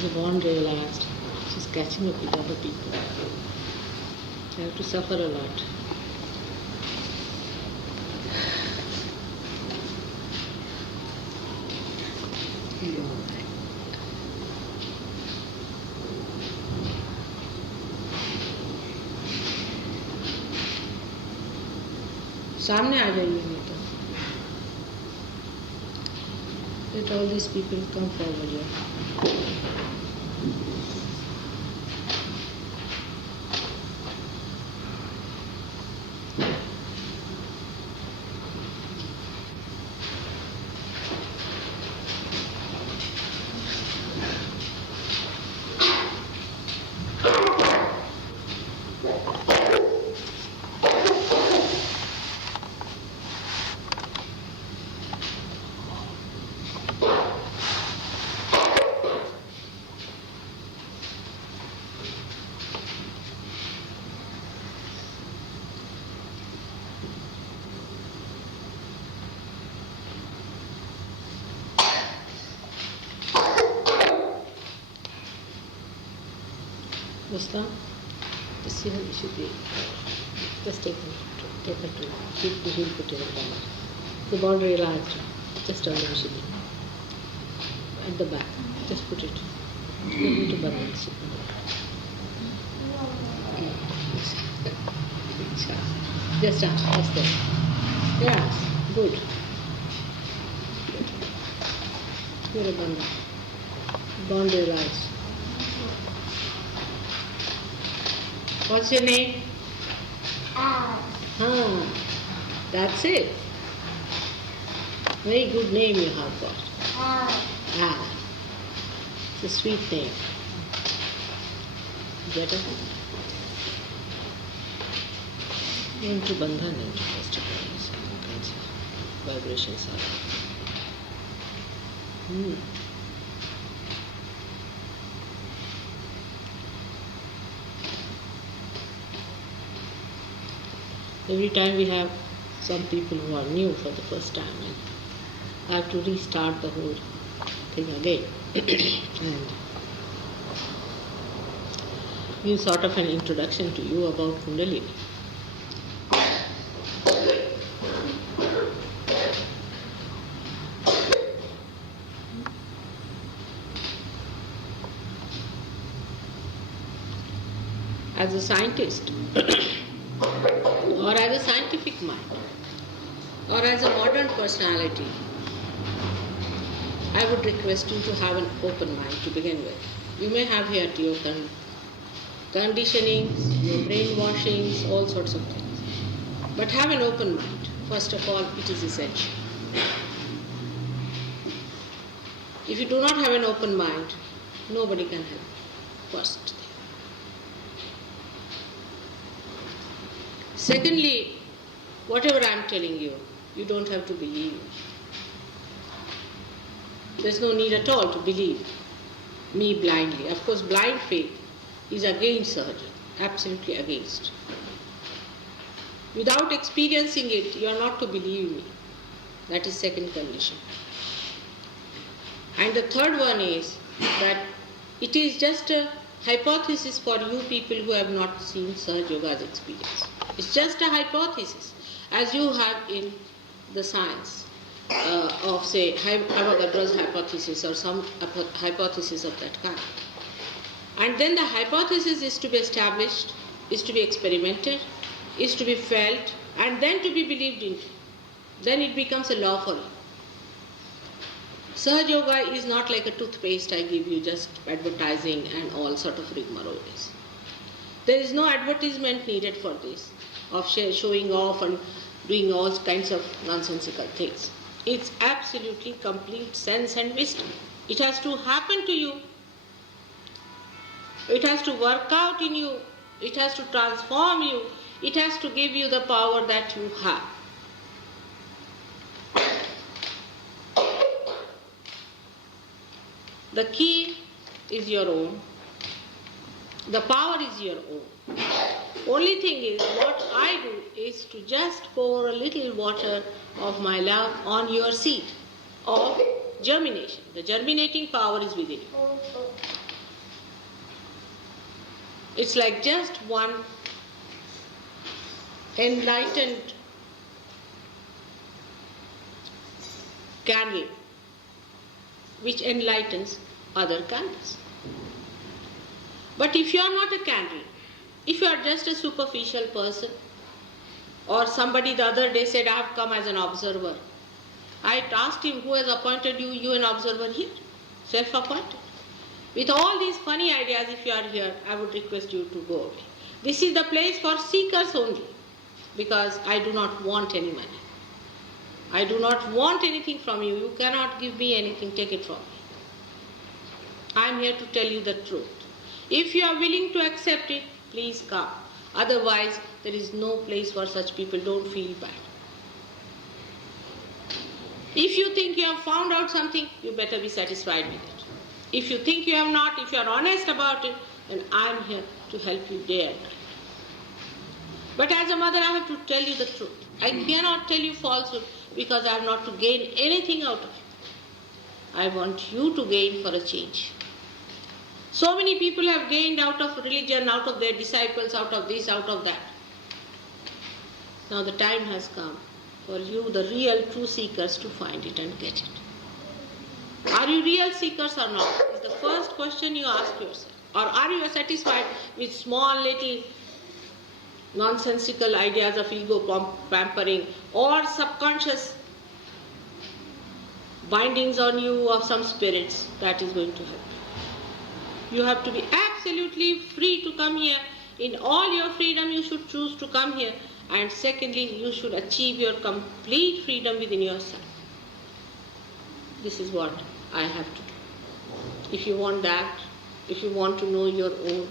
She's born relaxed. She's catching up with other people. They have to suffer a lot. सामने आ जाइए नहीं तो let all these people come forward here. Muslim, just see how you should be. Just take her to keep the heel put in the corner. The ball realized, just turn the should be. At the back, just put it. You need to balance it. Just there. Yes, good. You're a bundle. Bond realized. What's your name? That's it. Very good name you have got. It's a sweet name. Get it? Into bandhan, into festivals, all kinds of vibrations are. Every time we have some people who are new for the first time, and I have to restart the whole thing again and give sort of an introduction to you about Kundalini. As a scientist, or as a scientific mind, or as a modern personality, I would request you to have an open mind to begin with. You may have here your conditionings, your brainwashings, all sorts of things. But have an open mind. First of all, it is essential. If you do not have an open mind, nobody can help you. First thing. Secondly, whatever I am telling you, you don't have to believe. There's no need at all to believe me blindly. Of course, blind faith is against Sahaja, absolutely against. Without experiencing it, you are not to believe me. That is second condition. And the third one is that it is just a hypothesis for you people who have not seen SahajaYoga's experience. It's just a hypothesis, as you have in the science of, say, Avogadro's hypothesis or some hypothesis of that kind. And then the hypothesis is to be established, is to be experimented, is to be felt, and then to be believed in. Then it becomes a law for you. SahajaYoga is not like a toothpaste I give you, just advertising and all sort of rigmarole. There is no advertisement needed for this, of showing off and doing all kinds of nonsensical things. It's absolutely complete sense and wisdom. It has to happen to you. It has to work out in you. It has to transform you. It has to give you the power that you have. The key is your own. The power is your own. Only thing is, what I do is to just pour a little water of my love on your seed of germination. The germinating power is within you. It's like just one enlightened candle which enlightens other candles. But if you are not a candle, if you are just a superficial person, or somebody the other day said, I have come as an observer. I asked him, who has appointed you an observer here? Self-appointed. With all these funny ideas, if you are here, I would request you to go away. This is the place for seekers only, because I do not want any money. I do not want anything from you. You cannot give me anything, take it from me. I am here to tell you the truth. If you are willing to accept it, please come. Otherwise, there is no place for such people. Don't feel bad. If you think you have found out something, you better be satisfied with it. If you think you have not, if you are honest about it, then I am here to help you day and night. But as a mother, I have to tell you the truth. I cannot tell you falsehood because I have not to gain anything out of it. I want you to gain for a change. So many people have gained out of religion, out of their disciples, out of this, out of that. Now the time has come for you, the real true seekers, to find it and get it. Are you real seekers or not? Is the first question you ask yourself. Or are you satisfied with small little nonsensical ideas of ego pampering or subconscious bindings on you of some spirits that is going to help you? You have to be absolutely free to come here. In all your freedom, you should choose to come here. And secondly, you should achieve your complete freedom within yourself. This is what I have to do. If you want that, if you want to know your own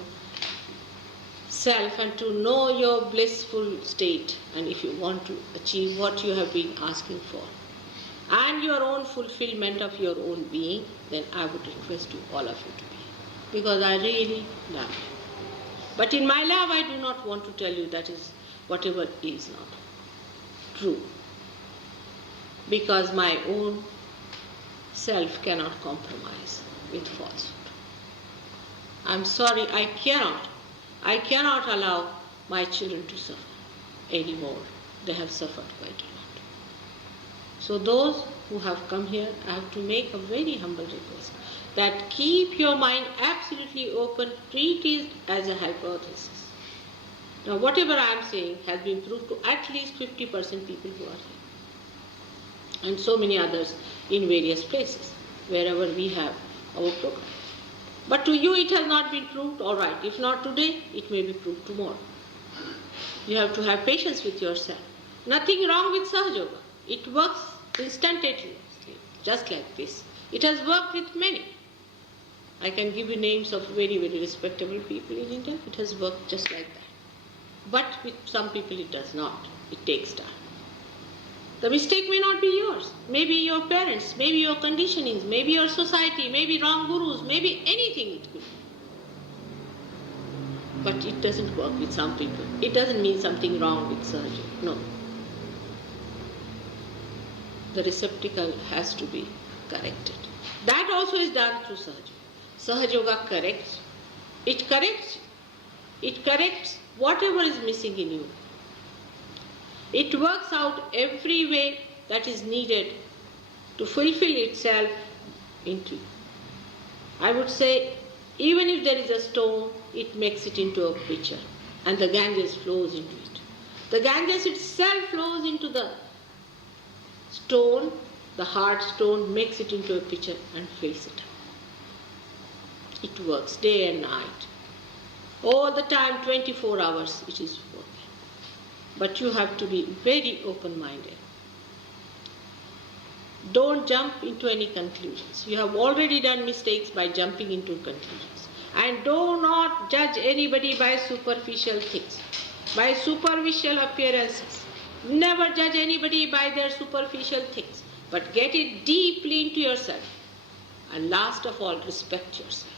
self and to know your blissful state, and if you want to achieve what you have been asking for, and your own fulfillment of your own being, then I would request you, all of you, to be. Because I really love you. But in my love, I do not want to tell you that is whatever is not true. Because my own self cannot compromise with falsehood. I'm sorry, I cannot allow my children to suffer anymore. They have suffered quite a lot. So those who have come here, I have to make a very humble request that keep your mind absolutely open, treat it as a hypothesis. Now whatever I am saying has been proved to at least 50% people who are here. And so many others in various places, wherever we have our program. But to you it has not been proved, all right. If not today, it may be proved tomorrow. You have to have patience with yourself. Nothing wrong with SahajaYoga. It works instantaneously, just like this. It has worked with many. I can give you names of very, very respectable people in India. It has worked just like that. But with some people it does not. It takes time. The mistake may not be yours. Maybe your parents, maybe your conditionings, maybe your society, maybe wrong gurus, maybe anything it could be. But it doesn't work with some people. It doesn't mean something wrong with SahajaYoga. No. The receptacle has to be corrected. That also is done through SahajaYoga. SahajaYoga corrects. It corrects whatever is missing in you. It works out every way that is needed to fulfill itself into you. I would say, even if there is a stone, it makes it into a pitcher, and the Ganges flows into it. The Ganges itself flows into the stone, the hard stone, makes it into a pitcher and fills it up. It works day and night. All the time, 24 hours, it is working. But you have to be very open-minded. Don't jump into any conclusions. You have already done mistakes by jumping into conclusions. And do not judge anybody by superficial things, by superficial appearances. Never judge anybody by their superficial things, but get it deeply into yourself. And last of all, respect yourself.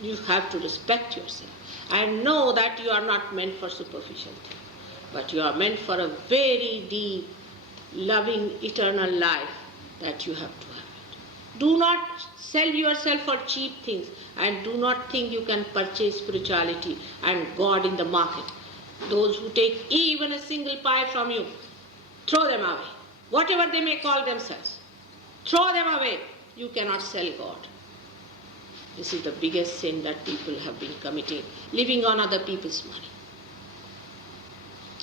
You have to respect yourself and know that you are not meant for superficial things, but you are meant for a very deep, loving, eternal life that you have to have it. Do not Sell yourself for cheap things and do not think you can purchase spirituality and God in the market. Those who take even a single pie from you, throw them away. Whatever they may call themselves, throw them away. You cannot sell God. This is the biggest sin that people have been committing, living on other people's money.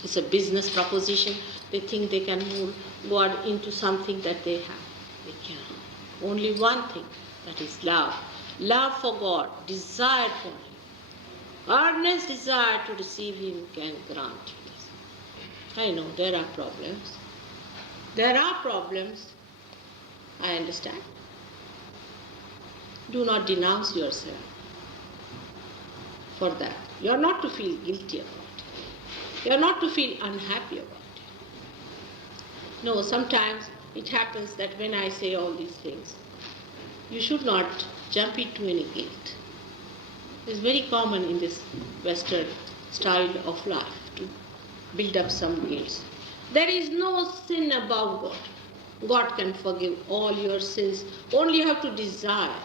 It's a business proposition. They think they can move God into something that they have. They cannot. Only one thing, that is love. Love for God, desire for Him. Earnest desire to receive Him can grant you this. I know there are problems. There are problems. I understand. Do not denounce yourself for that. You are not to feel guilty about it. You are not to feel unhappy about it. No, sometimes it happens that when I say all these things, you should not jump into any guilt. It's very common in this Western style of life to build up some guilt. There is no sin above God. God can forgive all your sins. Only you have to desire.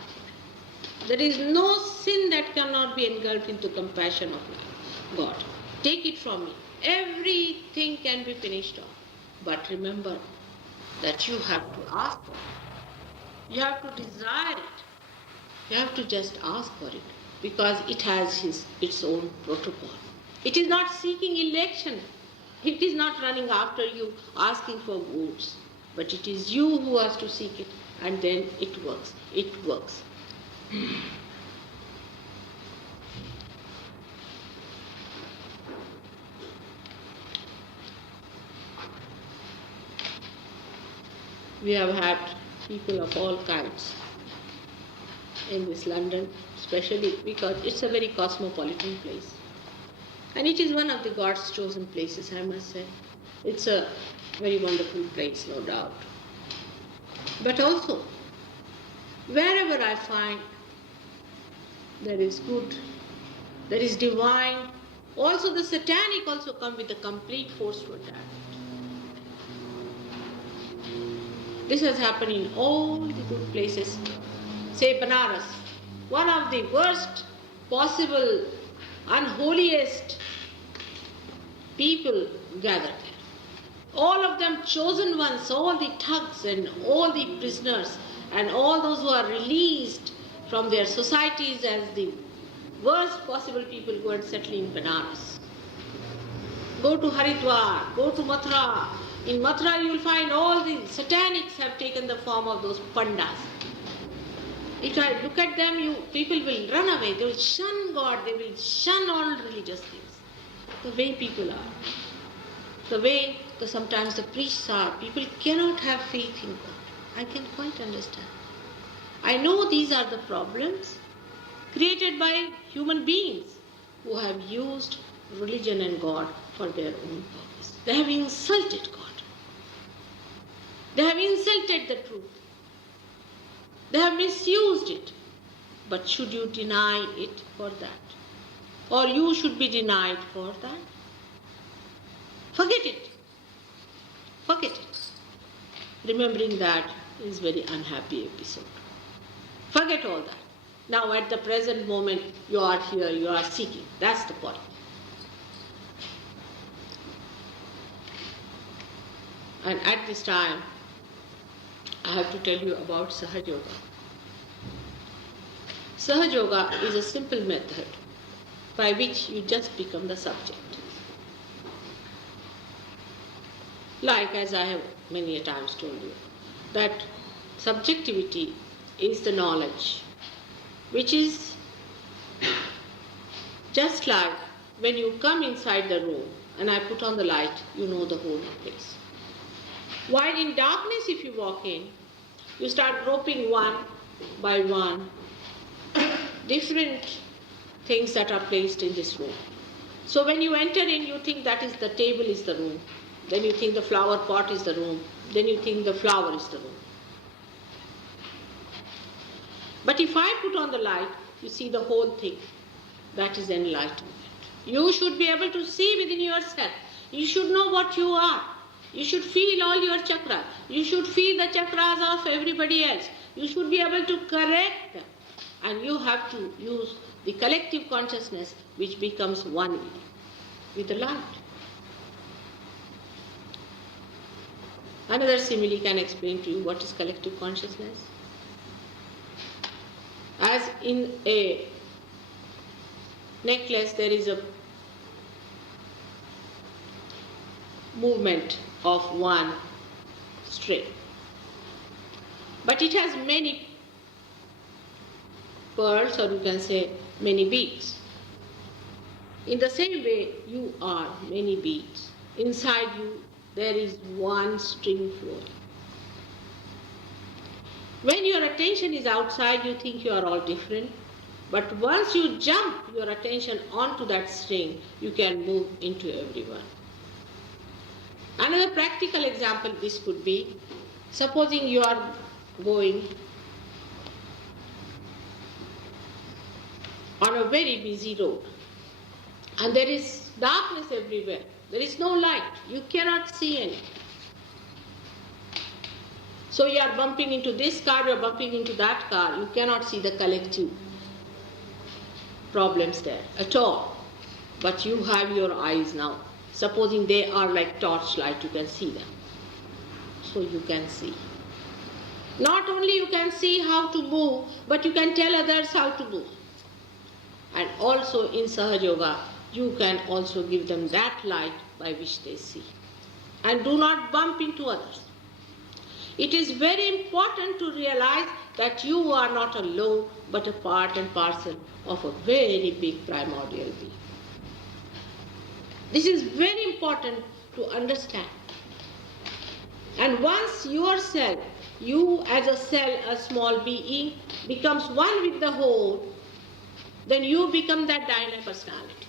There is no sin that cannot be engulfed into compassion of God. Take it from me. Everything can be finished off. But remember that you have to ask for it. You have to desire it. You have to just ask for it because it has its own protocol. It is not seeking election. It is not running after you asking for votes. But it is you who has to seek it, and then it works. It works. We have had people of all kinds in this London, especially because it's a very cosmopolitan place. And it is one of the God's chosen places, I must say. It's a very wonderful place, no doubt. But also, wherever I find there is good, there is divine, also the satanic also come with a complete force to attack. This has happened in all the good places. Say Banaras, one of the worst possible, unholiest people gathered there. All of them chosen ones, all the thugs and all the prisoners and all those who are released from their societies as the worst possible people go and settle in Banaras. Go to Haridwar, go to Mathura. In Mathura you will find all the satanics have taken the form of those pandas. If I look at them, people will run away. They will shun God. They will shun all religious things. The way people are. The way sometimes the priests are. People cannot have faith in God. I can quite understand. I know these are the problems created by human beings who have used religion and God for their own purpose. They have insulted God. They have insulted the truth. They have misused it. But should you deny it for that? Or you should be denied for that? Forget it. Forget it. Remembering that is a very unhappy episode. Forget all that. Now at the present moment you are here, you are seeking. That's the point. And at this time, I have to tell you about SahajaYoga. SahajaYoga is a simple method by which you just become the subject. Like as I have many a times told you, that subjectivity is the knowledge, which is just like when you come inside the room and I put on the light, you know the whole place. While in darkness, if you walk in, you start groping one by one different things that are placed in this room. So when you enter in, you think that is the table is the room. Then you think the flower pot is the room. Then you think the flower is the room. But if I put on the light, you see the whole thing. That is enlightenment. You should be able to see within yourself. You should know what you are. You should feel all your chakras. You should feel the chakras of everybody else. You should be able to correct them. And you have to use the collective consciousness which becomes one with the light. Another simile can explain to you what is collective consciousness. As in a necklace, there is a movement of one string, but it has many pearls, or you can say many beads. In the same way, you are many beads. Inside you, there is one string flowing. When your attention is outside, you think you are all different. But once you jump your attention onto that string, you can move into everyone. Another practical example this could be, supposing you are going on a very busy road and there is darkness everywhere. There is no light. You cannot see anything. So you are bumping into this car, you are bumping into that car. You cannot see the collective problems there at all. But you have your eyes now. Supposing they are like torchlight, you can see them. So you can see. Not only you can see how to move, but you can tell others how to move. And also in SahajaYoga, you can also give them that light by which they see. And do not bump into others. It is very important to realize that you are not alone, but a part and parcel of a very big primordial being. This is very important to understand. And once yourself, you as a cell, a small being, becomes one with the whole, then you become that dynamic personality.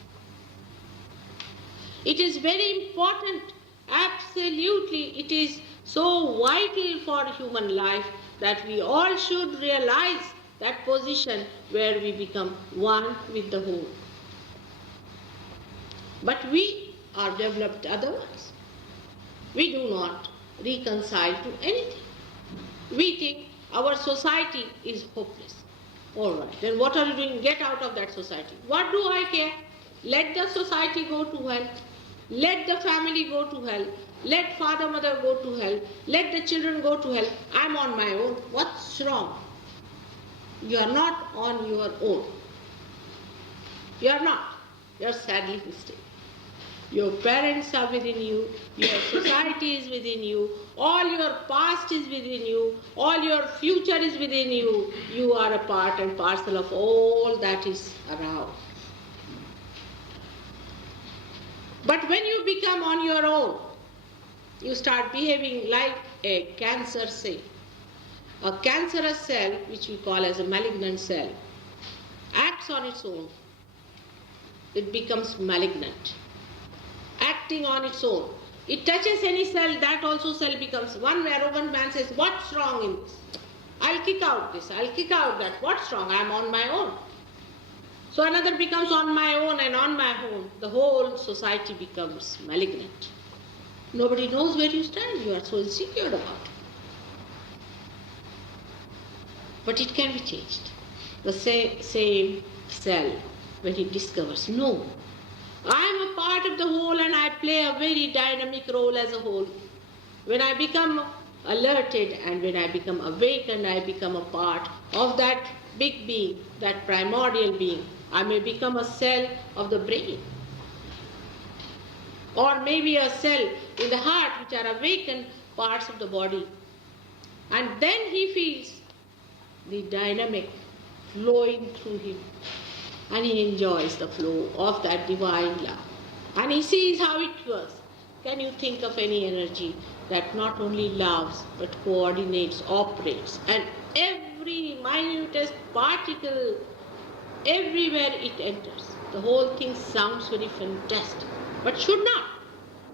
It is very important, absolutely, it is so vital for human life that we all should realize that position where we become one with the whole. But we are developed otherwise. We do not reconcile to anything. We think our society is hopeless. All right, then what are you doing? Get out of that society. What do I care? Let the society go to hell. Let the family go to hell. Let father, mother go to hell. Let the children go to hell. I'm on my own. What's wrong? You are not on your own. You are not. You are sadly mistaken. Your parents are within you. Your society is within you. All your past is within you. All your future is within you. You are a part and parcel of all that is around. But when you become on your own, you start behaving like a cancer cell. A cancerous cell, which we call as a malignant cell, acts on its own. It becomes malignant. Acting on its own. It touches any cell, that also cell becomes one where one man says, what's wrong in this? I'll kick out this, I'll kick out that. What's wrong? I'm on my own. So another becomes on my own and on my own. The whole society becomes malignant. Nobody knows where you stand. You are so insecure about it. But it can be changed. The same cell, when it discovers, no, I am a part of the whole and I play a very dynamic role as a whole. When I become alerted and when I become awakened, I become a part of that big being, that primordial being. I may become a cell of the brain, or maybe a cell in the heart, which are awakened parts of the body. And then he feels the dynamic flowing through him. And he enjoys the flow of that divine love. And he sees how it works. Can you think of any energy that not only loves, but coordinates, operates, and every minutest particle, everywhere it enters, the whole thing sounds very fantastic, but should not.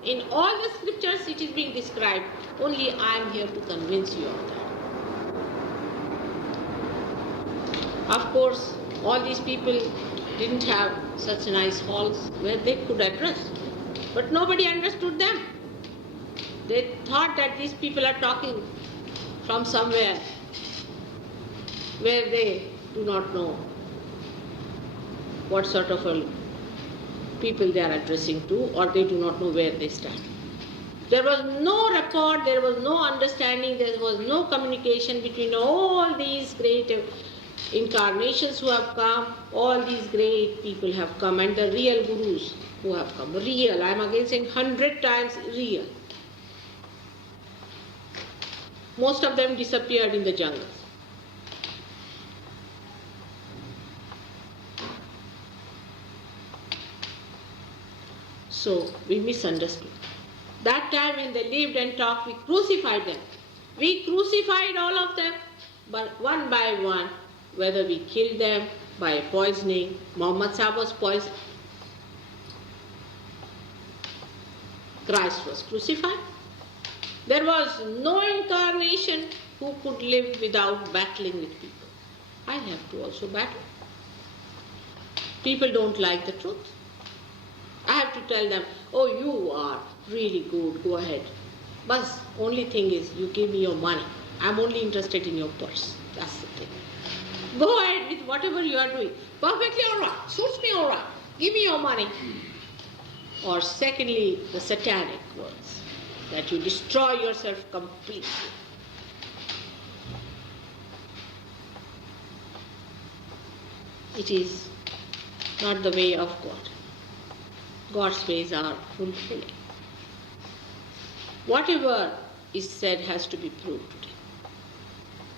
In all the scriptures it is being described, only I am here to convince you of that. Of course, all these people didn't have such nice halls where they could address, but nobody understood them. They thought that these people are talking from somewhere where they do not know what sort of people they are addressing to, or they do not know where they stand. There was no rapport, there was no understanding, there was no communication between all these great incarnations who have come, all these great people have come, and the real gurus who have come. Real, I am again saying 100 times real. Most of them disappeared in the jungles. So we misunderstood. That time when they lived and talked, we crucified them. We crucified all of them, but one by one, whether we killed them by poisoning, Muhammad Sahib was poisoned, Christ was crucified. There was no incarnation who could live without battling with people. I have to also battle. People don't like the truth. I have to tell them, oh, you are really good, go ahead. But only thing is, you give me your money. I'm only interested in your purse. That's the thing. Go ahead with whatever you are doing. Perfectly all right. Suits me all right. Give me your money. Or secondly, the satanic words, that you destroy yourself completely. It is not the way of God. God's ways are fulfilling. Whatever is said has to be proved.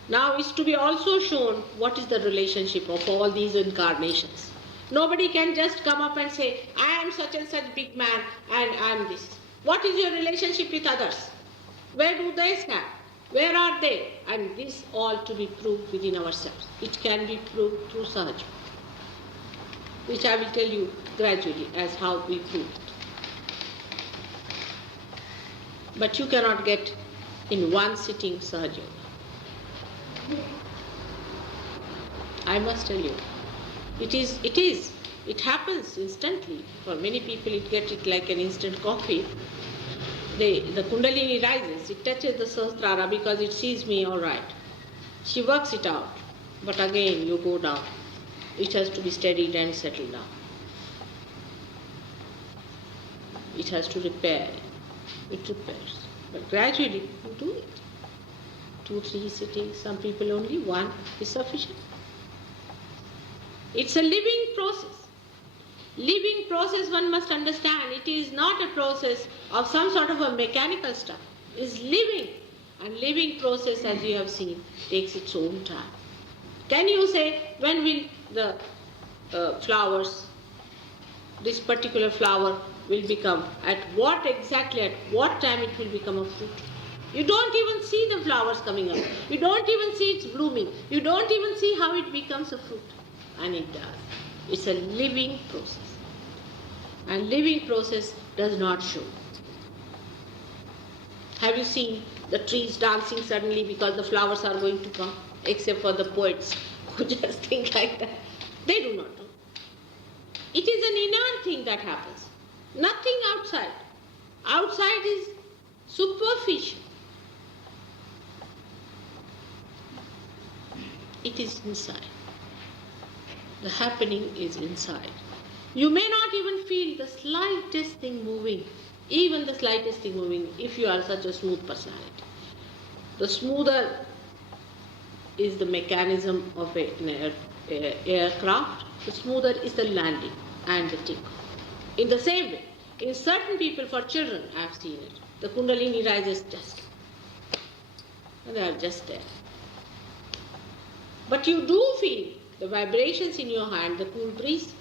Now is to be also shown what is the relationship of all these incarnations. Nobody can just come up and say, I am such and such big man and I am this. What is your relationship with others? Where do they stand? Where are they? And this all to be proved within ourselves. It can be proved through Sahaja, which I will tell you gradually as how we prove it. But you cannot get in one sitting SahajaYoga. I must tell you, it happens instantly. For many people it gets it like an instant coffee. The Kundalini rises, it touches the Sahasrara because it sees me all right. She works it out, but again you go down. It has to be steadied and settled down. It has to repair. It repairs. But gradually you do it. 2, 3 sittings, some people only, 1 is sufficient. It's a living process. Living process, one must understand. It is not a process of some sort of a mechanical stuff. It's living. And living process, as you have seen, takes its own time. Can you say, when will the flowers, this particular flower will become, at what time it will become a fruit? You don't even see the flowers coming up. You don't even see it's blooming. You don't even see how it becomes a fruit. And it does. It's a living process. And living process does not show. Have you seen the trees dancing suddenly because the flowers are going to come? Except for the poets who just think like that. They do not know. It is an inner thing that happens. Nothing outside. Outside is superficial. It is inside. The happening is inside. You may not even feel the slightest thing moving, even the slightest thing moving, if you are such a smooth personality. The smoother is the mechanism of an aircraft, the smoother is the landing and the takeoff. In the same way, in certain people, for children, I have seen it, the Kundalini rises just, and they are just there. But you do feel the vibrations in your hand, the cool breeze.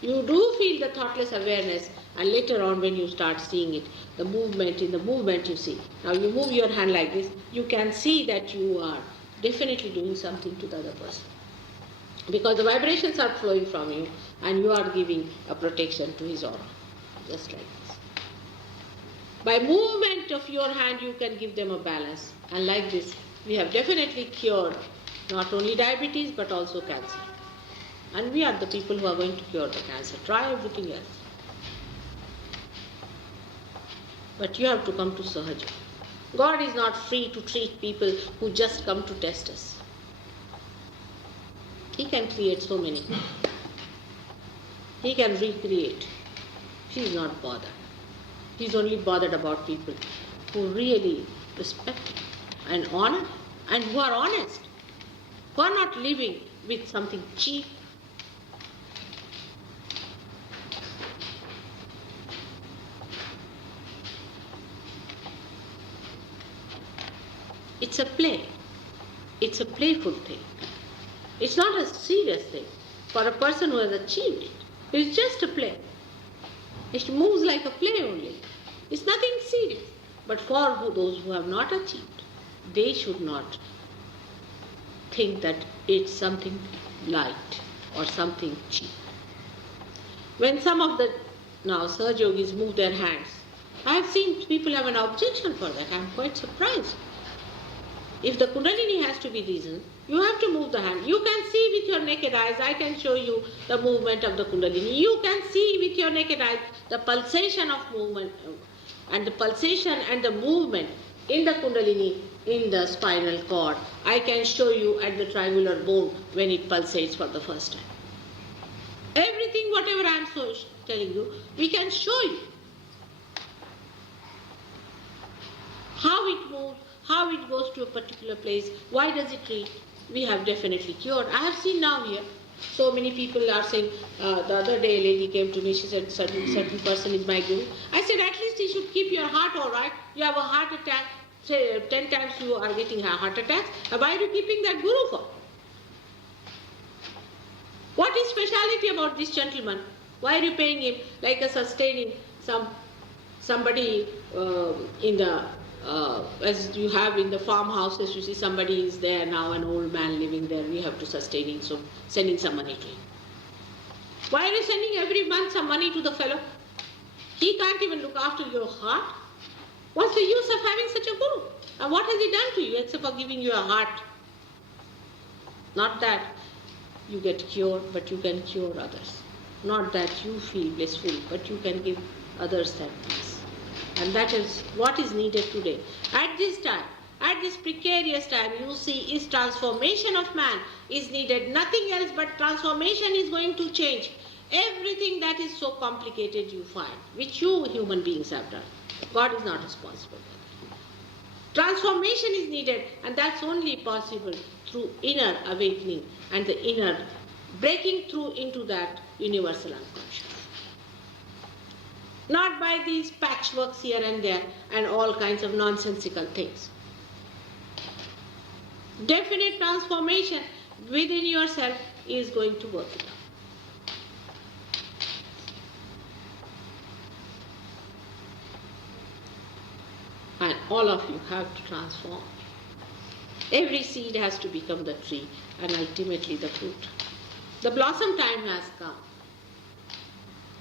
You do feel the thoughtless awareness, and later on when you start seeing it, the movement, in the movement you see. Now you move your hand like this, you can see that you are definitely doing something to the other person. Because the vibrations are flowing from you and you are giving a protection to his aura. Just like this. By movement of your hand you can give them a balance. And like this, we have definitely cured not only diabetes but also cancer. And we are the people who are going to cure the cancer. Try everything else. But you have to come to Sahaja. God is not free to treat people who just come to test us. He can create so many. He can recreate. He's not bothered. He's only bothered about people who really respect him and honor him and who are honest, who are not living with something cheap. It's a play. It's a playful thing. It's not a serious thing for a person who has achieved it. It's just a play. It moves like a play only. It's nothing serious. But for those who have not achieved, they should not think that it's something light or something cheap. When some of the now Sahaja Yogis move their hands, I have seen people have an objection for that. I am quite surprised. If the Kundalini has to be reasoned, you have to move the hand. You can see with your naked eyes. I can show you the movement of the Kundalini. You can see with your naked eyes the pulsation of movement and the pulsation and the movement in the Kundalini in the spinal cord. I can show you at the triangular bone when it pulsates for the first time. Everything, whatever I am telling you, we can show you. How it moves, how it goes to a particular place, why does it reach? We have definitely cured. I have seen now here, so many people are saying, the other day a lady came to me, she said, certain person is my guru. I said, at least you should keep your heart all right. You have a heart attack, say 10 times you are getting heart attacks. Why are you keeping that guru for? What is speciality about this gentleman? Why are you paying him like a sustaining somebody in the as you have in the farmhouses, you see somebody is there now, an old man living there, we have to sustain him, so sending some money to him. Why are you sending every month some money to the fellow? He can't even look after your heart. What's the use of having such a guru? And what has he done to you except for giving you a heart? Not that you get cured, but you can cure others. Not that you feel blissful, but you can give others that peace. And that is what is needed today. At this time, at this precarious time, you see, is transformation of man is needed. Nothing else but transformation is going to change. Everything that is so complicated you find, which you human beings have done. God is not responsible for that. Transformation is needed, and that's only possible through inner awakening and the inner breaking through into that universal unconscious. Not by these patchworks here and there and all kinds of nonsensical things. Definite transformation within yourself is going to work it out. And all of you have to transform. Every seed has to become the tree and ultimately the fruit. The blossom time has come.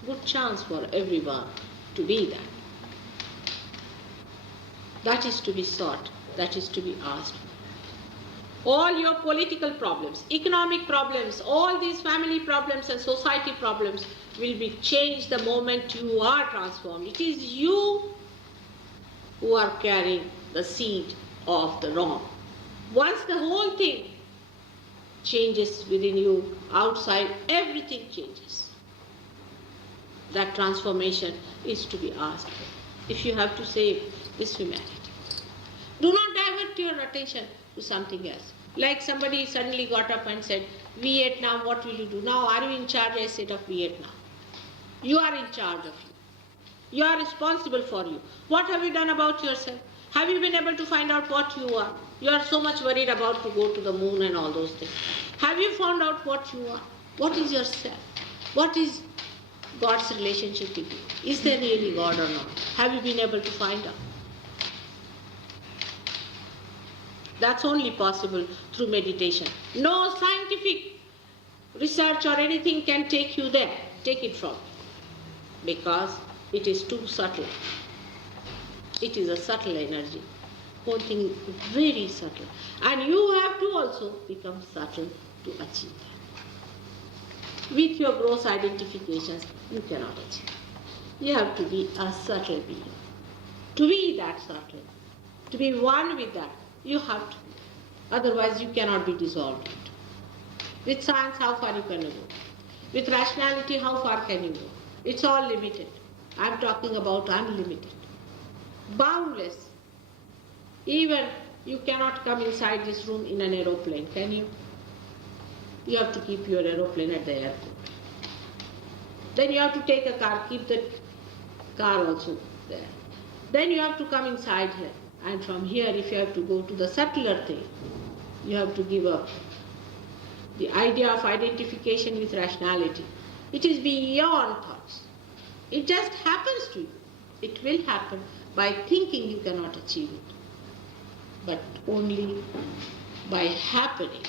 Good chance for everyone to be that. That is to be sought, that is to be asked. All your political problems, economic problems, all these family problems and society problems will be changed the moment you are transformed. It is you who are carrying the seed of the wrong. Once the whole thing changes within you, outside, everything changes. That transformation is to be asked. If you have to save this humanity, do not divert your attention to something else. Like somebody suddenly got up and said, Vietnam, what will you do? Now are you in charge, I said, of Vietnam? You are in charge of you. You are responsible for you. What have you done about yourself? Have you been able to find out what you are? You are so much worried about to go to the moon and all those things. Have you found out what you are? What is yourself? What is God's relationship with you? Is there really God or not? Have you been able to find out? That's only possible through meditation. No scientific research or anything can take you there. Take it from you. Because it is too subtle. It is a subtle energy. Whole thing is very subtle. And you have to also become subtle to achieve that. With your gross identifications, you cannot achieve. You have to be a subtle being. To be that subtle, to be one with that, you have to be. Otherwise, you cannot be dissolved into. With science, how far you can go? With rationality, how far can you go? It's all limited. I'm talking about unlimited. Boundless. Even you cannot come inside this room in an aeroplane, can you? You have to keep your aeroplane at the airport. Then you have to take a car, keep the car also there. Then you have to come inside here. And from here, if you have to go to the subtler thing, you have to give up the idea of identification with rationality. It is beyond thoughts. It just happens to you. It will happen. By thinking you cannot achieve it, but only by happening,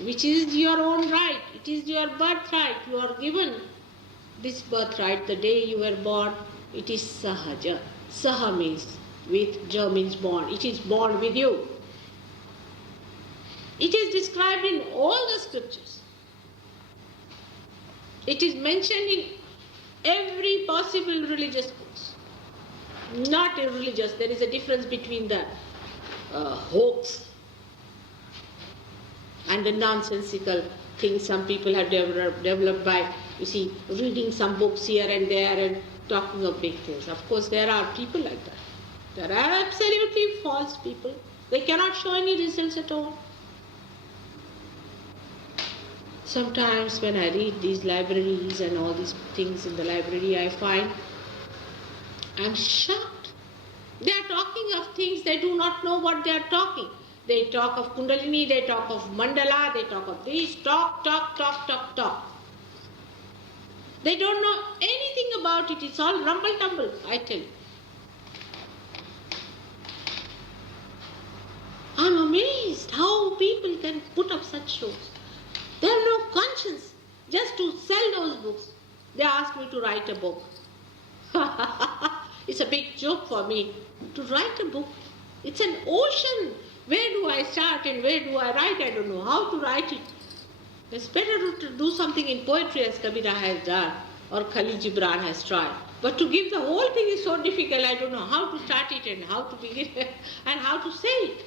which is your own right. It is your birthright. You are given this birthright the day you were born. It is Sahaja. Saha means with, Ja means born. It is born with you. It is described in all the scriptures. It is mentioned in every possible religious books. Not irreligious. There is a difference between the hoax and the nonsensical things some people have developed by, you see, reading some books here and there and talking of big things. Of course, there are people like that. There are absolutely false people. They cannot show any results at all. Sometimes when I read these libraries and all these things in the library, I find I'm shocked. They are talking of things they do not know what they are talking. They talk of Kundalini, they talk of Mandala, they talk of this, talk. They don't know anything about it. It's all rumble-tumble, I tell you. I'm amazed how people can put up such shows. They have no conscience. Just to sell those books, they asked me to write a book. It's a big joke for me to write a book. It's an ocean. Where do I start and where do I write? I don't know how to write it. It's better to do something in poetry as Kabira has done or Khalil Gibran has tried. But to give the whole thing is so difficult. I don't know how to start it and how to begin and how to say it.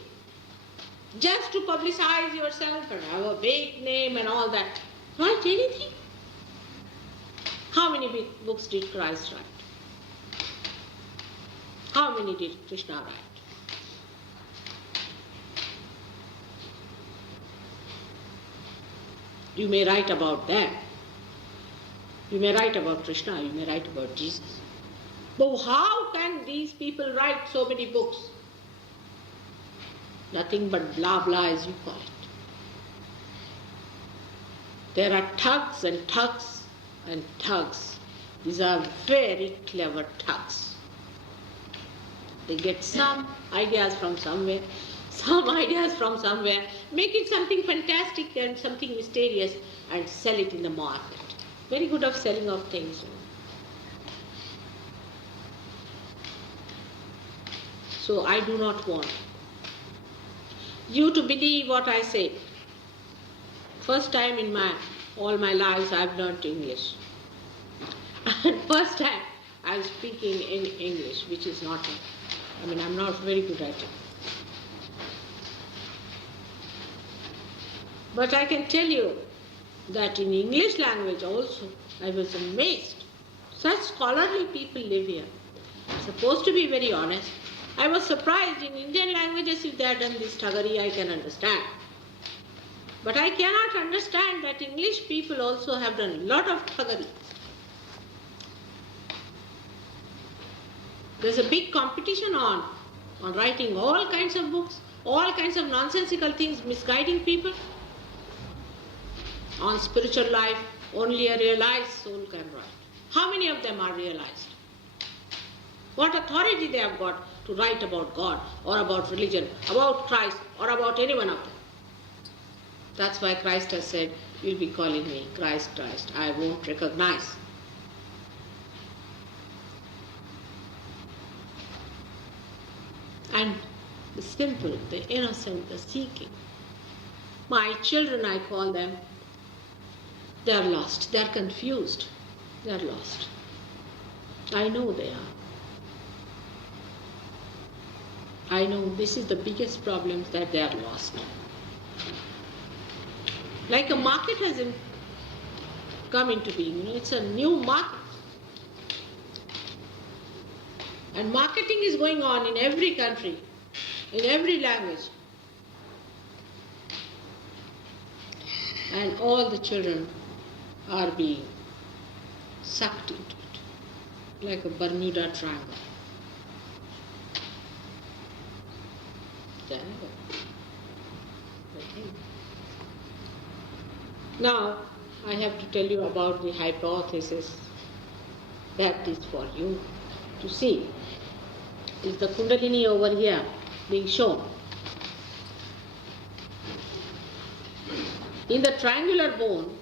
Just to publicize yourself and have a big name and all that. Write anything. How many big books did Christ write? How many did Krishna write? You may write about them. You may write about Krishna, you may write about Jesus. But how can these people write so many books? Nothing but blah blah as you call it. There are thugs and thugs and thugs. These are very clever thugs. They get some ideas from somewhere, make it something fantastic and something mysterious and sell it in the market. Very good of selling of things. So I do not want you to believe what I say. First time in all my lives I have learnt English. And first time I am speaking in English, which is not, I'm not very good at it. But I can tell you that in English language also, I was amazed. Such scholarly people live here. Supposed to be very honest. I was surprised in Indian languages if they had done this thuggery, I can understand. But I cannot understand that English people also have done a lot of thuggery. There's a big competition on writing all kinds of books, all kinds of nonsensical things, misguiding people. On spiritual life, only a realized soul can write. How many of them are realized? What authority they have got to write about God or about religion, about Christ or about any one of them? That's why Christ has said, you'll be calling me Christ, Christ. I won't recognize. And the simple, the innocent, the seeking. My children, I call them, they are lost, they are confused, they are lost. I know they are. I know this is the biggest problem, that they are lost. Like a market has come into being. It's a new market. And marketing is going on in every country, in every language. And all the children are being sucked into it, like a Bermuda Triangle. Now, I have to tell you about the hypothesis that is for you to see. Is the Kundalini over here being shown? In the triangular bone,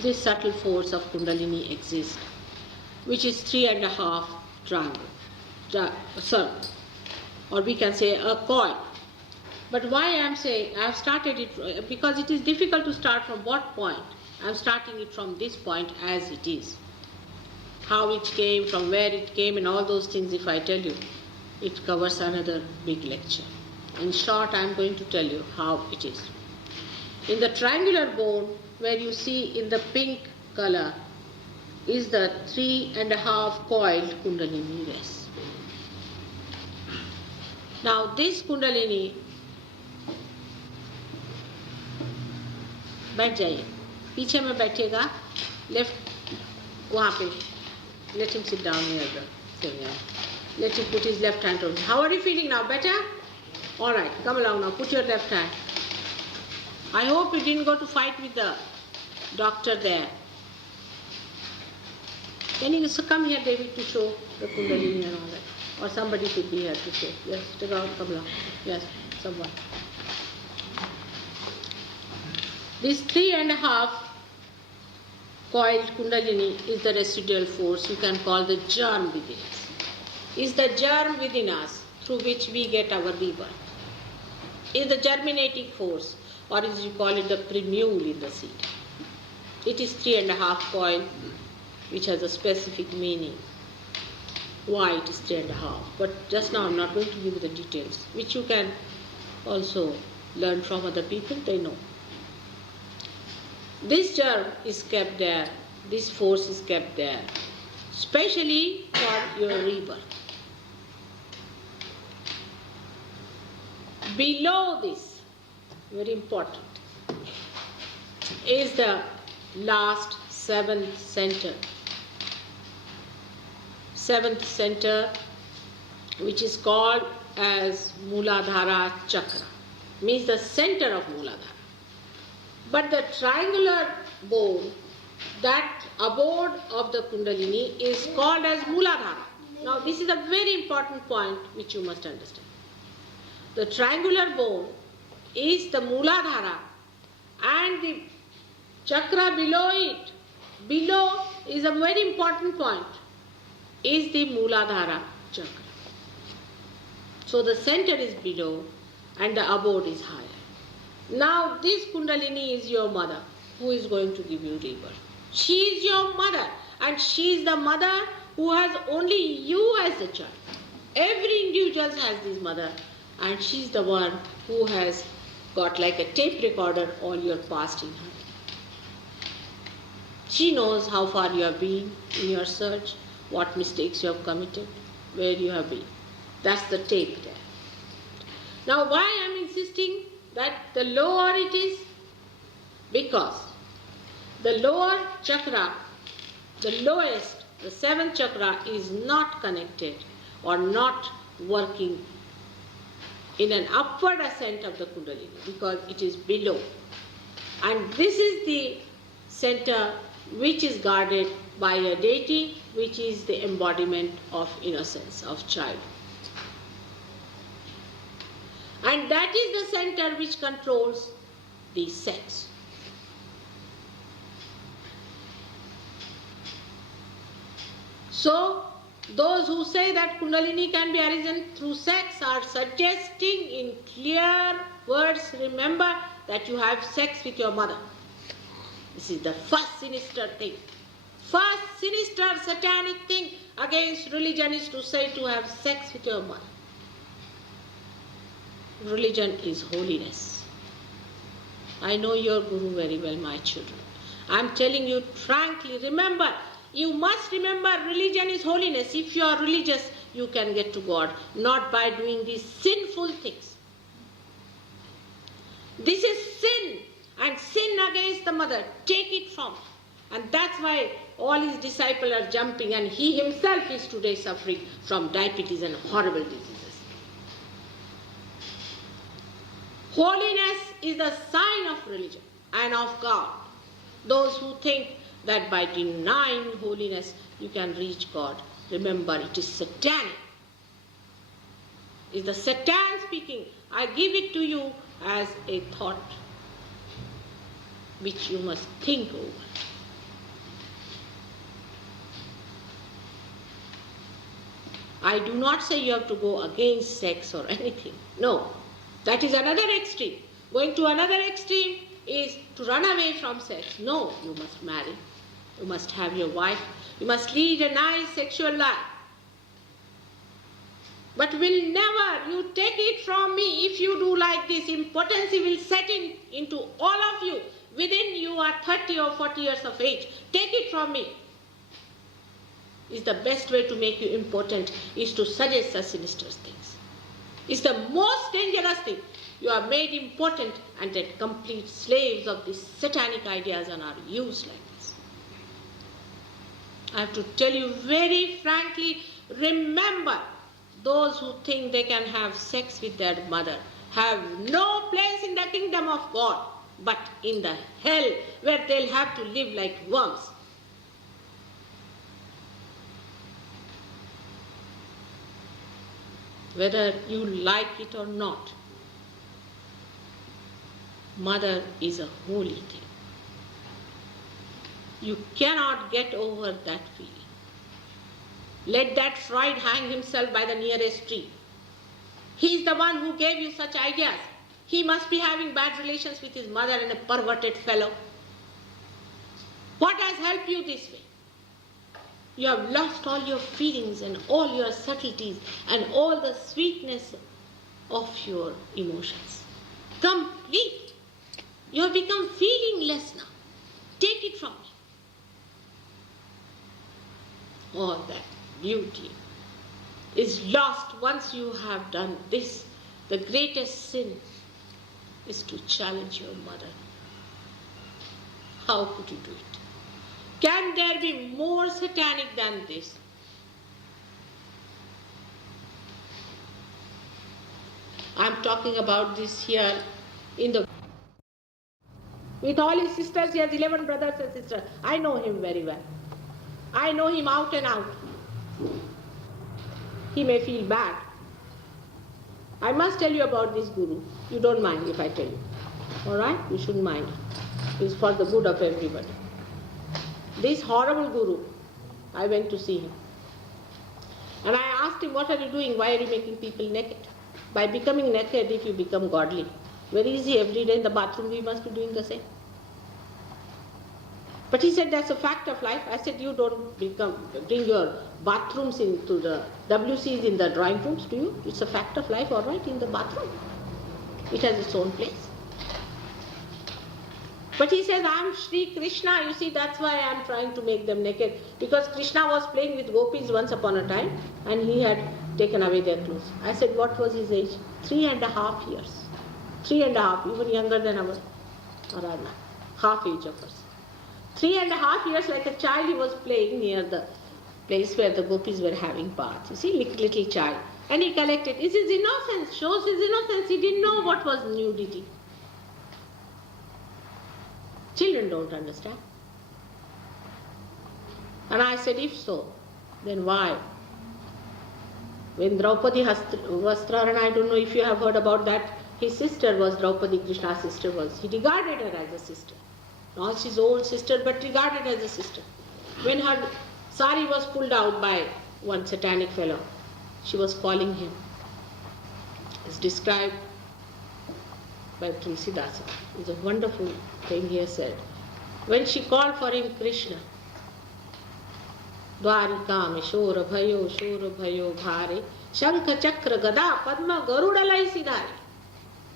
this subtle force of Kundalini exists, which is 3.5 circle, or we can say a coil. But why I am saying, I have started it, because it is difficult to start from what point. I am starting it from this point as it is. How it came, from where it came, and all those things, if I tell you, it covers another big lecture. In short, I am going to tell you how it is. In the triangular bone, where you see in the pink color, is the 3.5 coiled Kundalini rays. Now this Kundalini, बैठ जाइए, पीछे में बैठेगा, left वहाँ पे, let him sit down near the thing. Let him put his left hand on. How are you feeling now? Better? All right, come along now. Put your left hand. I hope you didn't go to fight with the doctor there. Can you come here, David, to show the Kundalini and all that? Or somebody should be here to show. Yes, take out, come along. Yes, someone. This 3.5 coiled Kundalini is the residual force you can call the germ within us. Is the germ within us through which we get our rebirth. Is the germinating force, or as you call it, the primule in the seed. It is 3.5 coil, which has a specific meaning. Why it is 3.5? But just now I'm not going to give you the details, which you can also learn from other people, they know. This germ is kept there, this force is kept there, specially for your rebirth. Below this, very important, is the last seventh center. Seventh center, which is called as Mooladhara Chakra, means the center of Mooladhara. But the triangular bone, that abode of the Kundalini, is called as Mooladhara. Now this is a very important point which you must understand. The triangular bone is the Mooladhara, and the chakra below it, below is a very important point, is the Mooladhara chakra. So the center is below and the abode is higher. Now this Kundalini is your mother who is going to give you rebirth. She is your mother, and she is the mother who has only you as the child. Every individual has this mother, and she is the one who has got like a tape recorder all your past in her. She knows how far you have been in your search, what mistakes you have committed, where you have been. That's the tape there. Now why I am insisting that the lower it is? Because the lower chakra, the lowest, the seventh chakra is not connected or not working in an upward ascent of the Kundalini because it is below. And this is the center which is guarded by a deity, which is the embodiment of innocence, of child. And that is the center which controls the sex. So, those who say that Kundalini can be arisen through sex are suggesting in clear words, remember that you have sex with your mother. This is the first sinister thing. First sinister satanic thing against religion is to say to have sex with your mother. religion is holiness. I know your Guru very well, my children. I am telling you frankly, remember, you must remember religion is holiness. If you are religious, you can get to God, not by doing these sinful things. This is sin, and sin against the mother. Take it from her. And that's why all his disciples are jumping, and he himself is today suffering from diabetes and horrible diseases. Holiness is the sign of religion and of God. Those who think that by denying holiness you can reach God, remember it is satanic. It's the Satan speaking. I give it to you as a thought which you must think over. I do not say you have to go against sex or anything. No, that is another extreme. Going to another extreme is to run away from sex. No, you must marry. You must have your wife. You must lead a nice sexual life. But will never, you take it from me, if you do like this, impotency will set into all of you. Within you are 30 or 40 years of age. Take it from me. Is the best way to make you impotent is to suggest such sinister things. It's the most dangerous thing. You are made impotent and then complete slaves of these satanic ideas and are used like this. I have to tell you very frankly, remember, those who think they can have sex with their mother have no place in the kingdom of God, but in the hell where they'll have to live like worms. Whether you like it or not, mother is a holy thing. You cannot get over that feeling. Let that Freud hang himself by the nearest tree. He is the one who gave you such ideas. He must be having bad relations with his mother and a perverted fellow. What has helped you this way? You have lost all your feelings and all your subtleties and all the sweetness of your emotions. Complete. You have become feelingless now. Take it from me. All that beauty is lost once you have done this. The greatest sin is to challenge your mother. How could you do it? Can there be more satanic than this? I'm talking about this here in the... With all his sisters, he has 11 brothers and sisters. I know him very well. I know him out and out. He may feel bad. I must tell you about this Guru. You don't mind if I tell you. Alright? You shouldn't mind. It's for the good of everybody. This horrible Guru, I went to see him. And I asked him, what are you doing? Why are you making people naked? By becoming naked, if you become godly. Very easy, every day in the bathroom we must be doing the same. But he said, that's a fact of life. I said, you don't bring your bathrooms into the WCs in the drawing rooms, do you? It's a fact of life, all right, in the bathroom. It has its own place. But he says, I'm Sri Krishna, you see, that's why I'm trying to make them naked. Because Krishna was playing with gopis once upon a time, and he had taken away their clothes. I said, what was his age? 3.5 years. 3.5, even younger than our Aradhana, half age of us. 3.5 years, like a child, he was playing near the place where the gopis were having baths. You see, little child. And he collected. It's his innocence, shows his innocence. He didn't know what was nudity. Children don't understand. And I said, if so, then why? When Draupadi Vastrarana, I don't know if you have heard about that, his sister was Draupadi, Krishna's sister was. He regarded her as a sister. Not his own sister, but regarded as a sister. When her sari was pulled out by one satanic fellow, she was calling him. It's described by Tulsidasa. It's a wonderful thing he has said. When she called for him Krishna, Dwarika me shora bhayo bhare, Shankha chakra gada padma garudalai sidhare.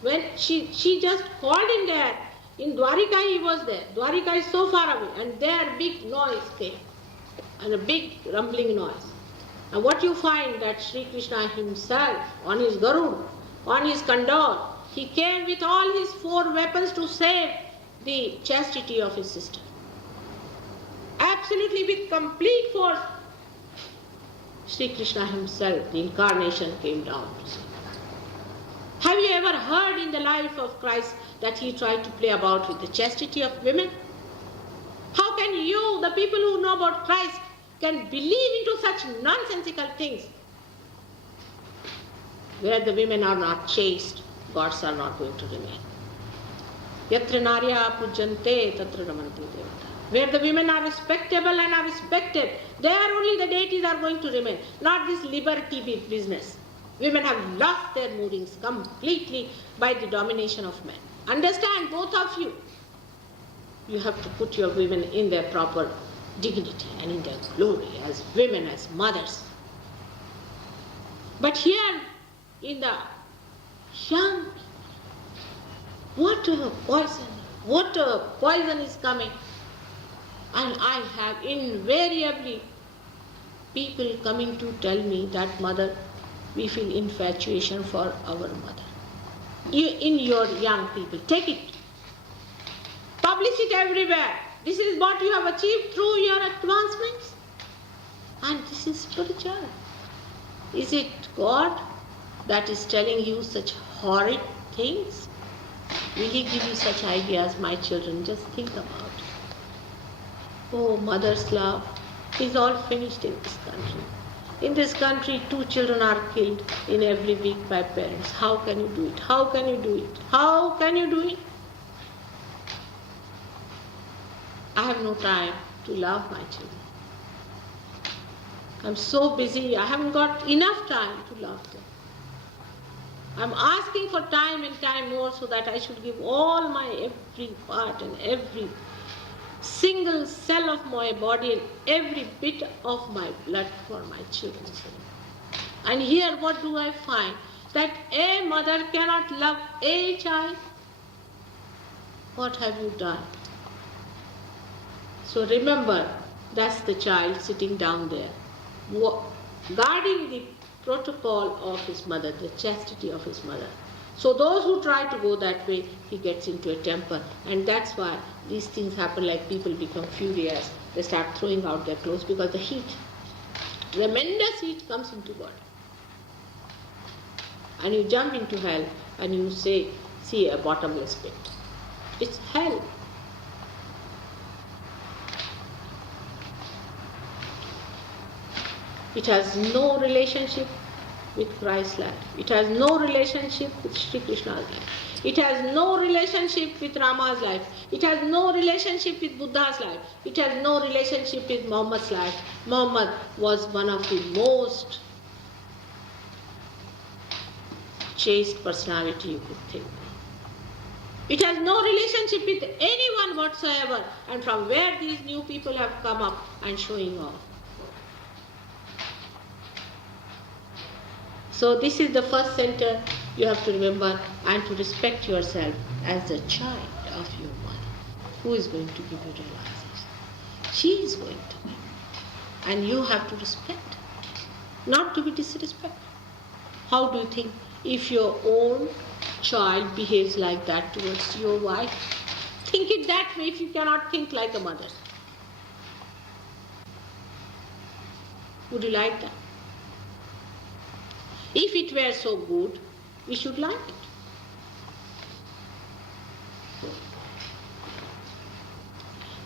When she just called him there, in Dwarika he was there. Dwarika is so far away, and there big noise came, and a big rumbling noise. And what you find that Sri Krishna himself, on his Garud, on his Kandor, he came with all his 4 weapons to save the chastity of his sister. Absolutely with complete force, Sri Krishna himself, the incarnation, came down to save. Have you ever heard in the life of Christ that he tried to play about with the chastity of women? How can you, the people who know about Christ, can believe into such nonsensical things? Where the women are not chaste, gods are not going to remain. Yatra narya pujante tatra ramanti devata. Where the women are respectable and are respected, there only the deities are going to remain, not this liberty business. Women have lost their moorings completely by the domination of men. Understand, both of you. You have to put your women in their proper dignity and in their glory as women, as mothers. But here in the young, what a poison is coming. And I have invariably people coming to tell me that, mother, we feel infatuation for our mother. In your young people, take it. Publish it everywhere. This is what you have achieved through your advancements. And this is spiritual. Is it God that is telling you such horrid things? Will He give you such ideas, my children? Just think about it. Oh, mother's love is all finished in this country. In this country, 2 children are killed in every week by parents. How can you do it? How can you do it? How can you do it? I have no time to love my children. I'm so busy, I haven't got enough time to love them. I'm asking for time and time more so that I should give all my every part and every single cell of my body and every bit of my blood for my children. And here what do I find? That a mother cannot love a child. What have you done? So remember, that's the child sitting down there, guarding the protocol of his mother, the chastity of his mother. So those who try to go that way, he gets into a temper. And that's why these things happen, like people become furious. They start throwing out their clothes because the heat, tremendous heat comes into body. And you jump into hell and you say, see a bottomless pit. It's hell. It has no relationship with Christ's life. It has no relationship with Sri Krishna's life. It has no relationship with Rama's life. It has no relationship with Buddha's life. It has no relationship with Muhammad's life. Muhammad was one of the most chaste personality you could think. It has no relationship with anyone whatsoever. And from where these new people have come up and showing off. So this is the first center you have to remember, and to respect yourself as the child of your mother. Who is going to give you realization? She is going to give. And you have to respect, not to be disrespectful. How do you think if your own child behaves like that towards your wife? Think it that way if you cannot think like a mother. Would you like that? If it were so good, we should like it.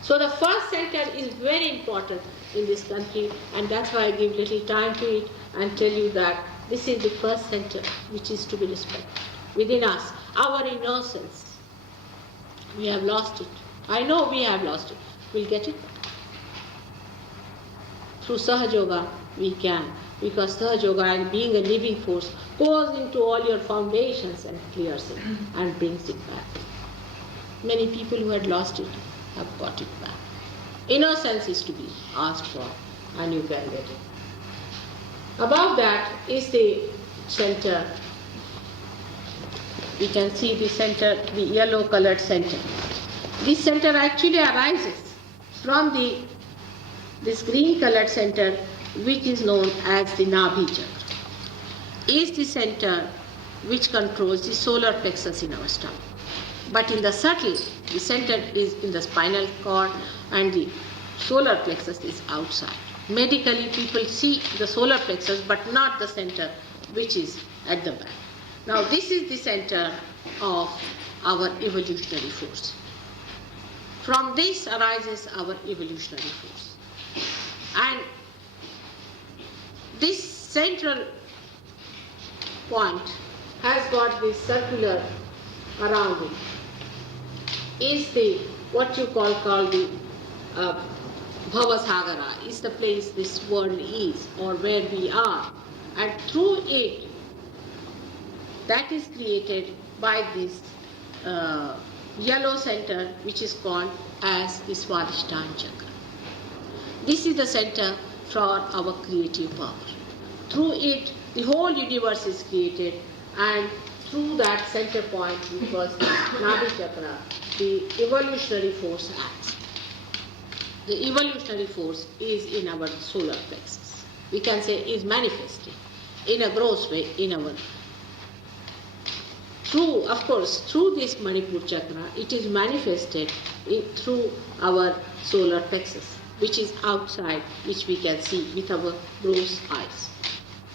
So the first center is very important in this country, and that's why I give little time to it and tell you that this is the first center which is to be respected. Within us, our innocence. We have lost it. I know we have lost it. We'll get it back. Through SahajaYoga, we can. Because SahajaYoga, and being a living force, goes into all your foundations and clears it and brings it back. Many people who had lost it have got it back. Innocence is to be asked for, and you can get it. Above that is the center we can see the center, the yellow colored center. This center actually arises from this green colored center, which is known as the Nabhi chakra. Is the center which controls the solar plexus in our stomach. But in the subtle, the center is in the spinal cord and the solar plexus is outside. Medically, people see the solar plexus but not the center, which is at the back. Now, this is the center of our evolutionary force. From this arises our evolutionary force. And this central point has got this circular around it. Is the what you call the Bhavasagara, is the place this world is or where we are, and through it, that is created by this yellow center, which is called as the Swadhisthana chakra. This is the center for our creative power. Through it, the whole universe is created, and through that center point, which was the Nabhi chakra, the evolutionary force acts. The evolutionary force is in our solar plexus. We can say is manifested in a gross way in our. Through this Manipur chakra, it is manifested through our solar plexus, which is outside, which we can see with our gross eyes.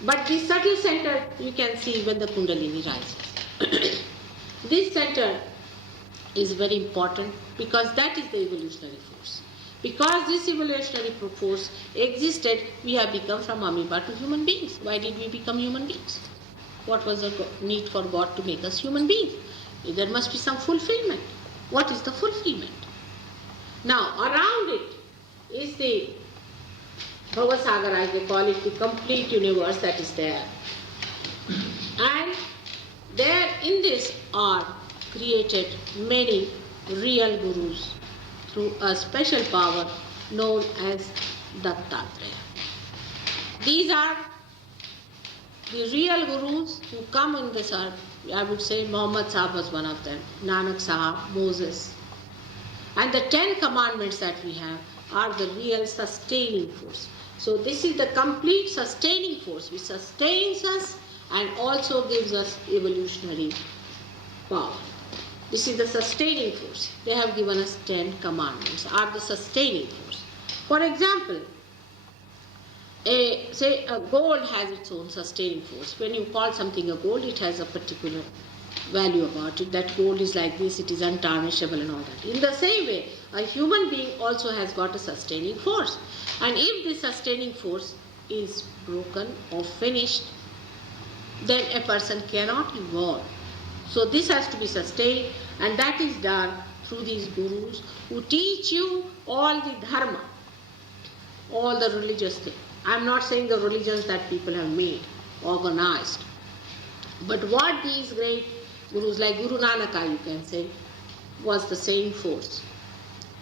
But the subtle center you can see when the Kundalini rises. This center is very important because that is the evolutionary force. Because this evolutionary force existed, we have become from amoeba to human beings. Why did we become human beings? What was the need for God to make us human beings? There must be some fulfillment. What is the fulfillment? Now, around it is the Bhavasagara, as they call it, the complete universe that is there. And there in this are created many real gurus through a special power known as Dattatreya. These are the real gurus who come in this earth. I would say Muhammad Sahib was one of them, Nanak Sahib, Moses. And the 10 commandments that we have are the real sustaining force. So this is the complete sustaining force which sustains us and also gives us evolutionary power. This is the sustaining force. They have given us 10 commandments, are the sustaining force. For example, a gold has its own sustaining force. When you call something a gold, it has a particular value about it. That gold is like this, it is untarnishable and all that. In the same way, a human being also has got a sustaining force. And if this sustaining force is broken or finished, then a person cannot evolve. So this has to be sustained, and that is done through these gurus who teach you all the dharma, all the religious things. I am not saying the religions that people have made, organized. But what these great gurus, like Guru Nanaka, you can say, was the same force.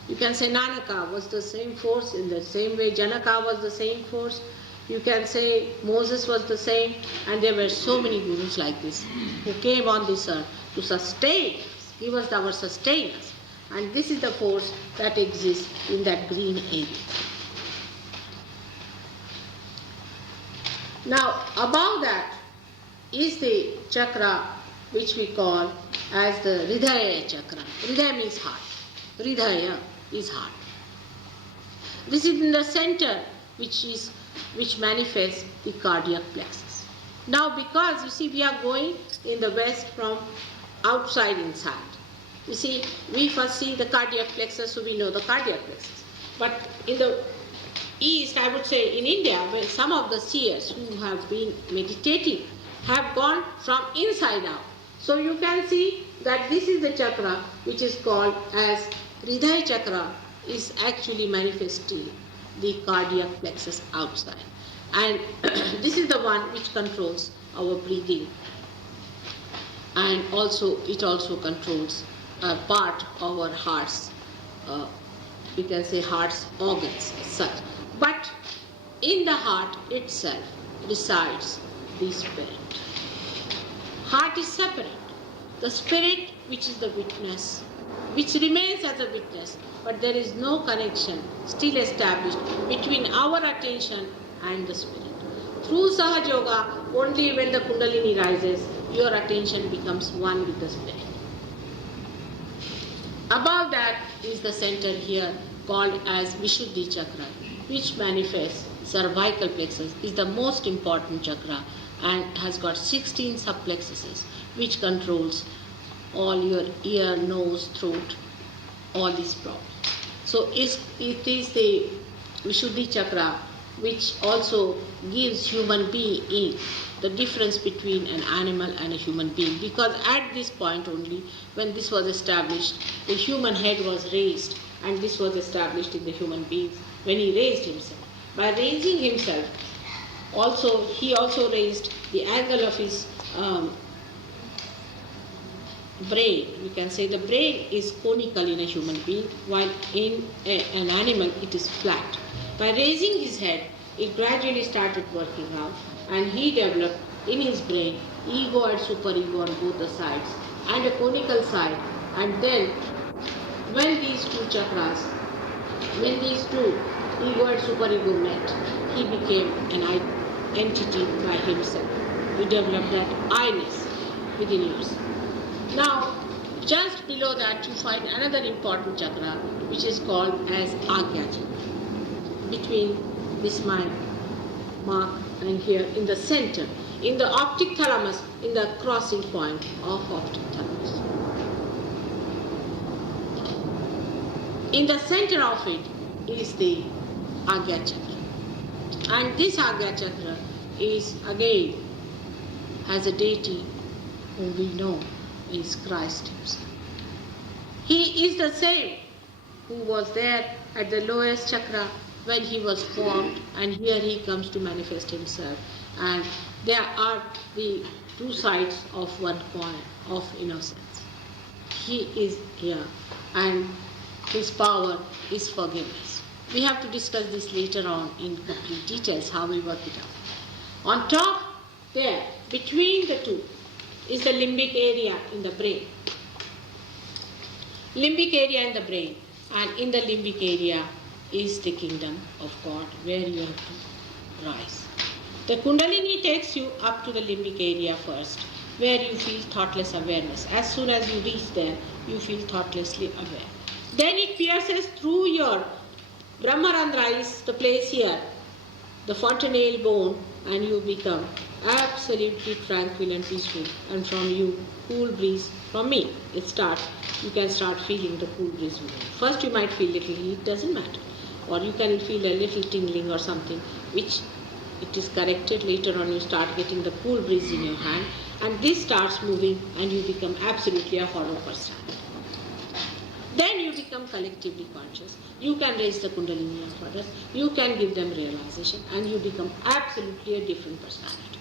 You can say Nanaka was the same force, in the same way Janaka was the same force. You can say Moses was the same, and there were so many gurus like this who came on this earth to sustain us, give us our sustenance. And this is the force that exists in that green area. Now, above that is the chakra which we call as the Hridaya chakra. Hridaya means heart. Hridaya is heart. This is in the center which manifests the cardiac plexus. Now, because you see we are going in the West from outside inside. You see, we first see the cardiac plexus, so we know the cardiac plexus. But in the East, I would say in India, where some of the seers who have been meditating have gone from inside out. So you can see that this is the chakra which is called as Hridaya chakra, is actually manifesting the cardiac plexus outside. And this is the one which controls our breathing. And also, it also controls a part of our heart's, we can say heart's organs as such. But in the heart itself resides the spirit. Heart is separate. the spirit which is the witness, which remains as a witness, but there is no connection still established between our attention and the spirit. Through Sahaja Yoga, only when the Kundalini rises, your attention becomes one with the spirit. Above that is the center here called as Vishuddhi Chakra, which manifests cervical plexus, is the most important chakra and has got 16 subplexuses, which controls all your ear, nose, throat, all these problems. So it is the Vishuddhi Chakra which also gives human being the difference between an animal and a human being, because at this point only, when this was established, the human head was raised, and this was established in the human beings when he raised himself. By raising himself, he also raised the angle of his brain. You can say the brain is conical in a human being, while in an animal it is flat. By raising his head, it gradually started working out, and he developed in his brain ego and superego on both the sides, and a conical side. And then, when these two chakras, when these two, ego and superego, met, he became an entity by himself. He developed that I-ness within yourself. Now, just below that, you find another important chakra, which is called as Agya Chakra. Between this mark and here in the center, in the optic thalamus, in the crossing point of optic thalamus. In the center of it is the Agya Chakra. And this Agya Chakra is again has a deity whom we know is Christ himself. He is the same who was there at the lowest chakra when he was formed, and here he comes to manifest himself. And there are the two sides of one coin of innocence. He is here, and his power is forgiveness. We have to discuss this later on in complete details, how we work it out. On top there, between the two, is the limbic area in the brain. Limbic area in the brain, and in the limbic area is the kingdom of God, where you have to rise. The Kundalini takes you up to the limbic area first, where you feel thoughtless awareness. As soon as you reach there, you feel thoughtlessly aware. Then it pierces through your Brahmarandra, is the place here, the fontanelle bone, and you become absolutely tranquil and peaceful. And from you, cool breeze, from me, it starts. You can start feeling the cool breeze. First you might feel little heat, doesn't matter. Or you can feel a little tingling or something, which it is corrected. Later on you start getting the cool breeze in your hand, and this starts moving, and you become absolutely a hollow personality. Then you become collectively conscious. You can raise the Kundalini of others, you can give them realization, and you become absolutely a different personality.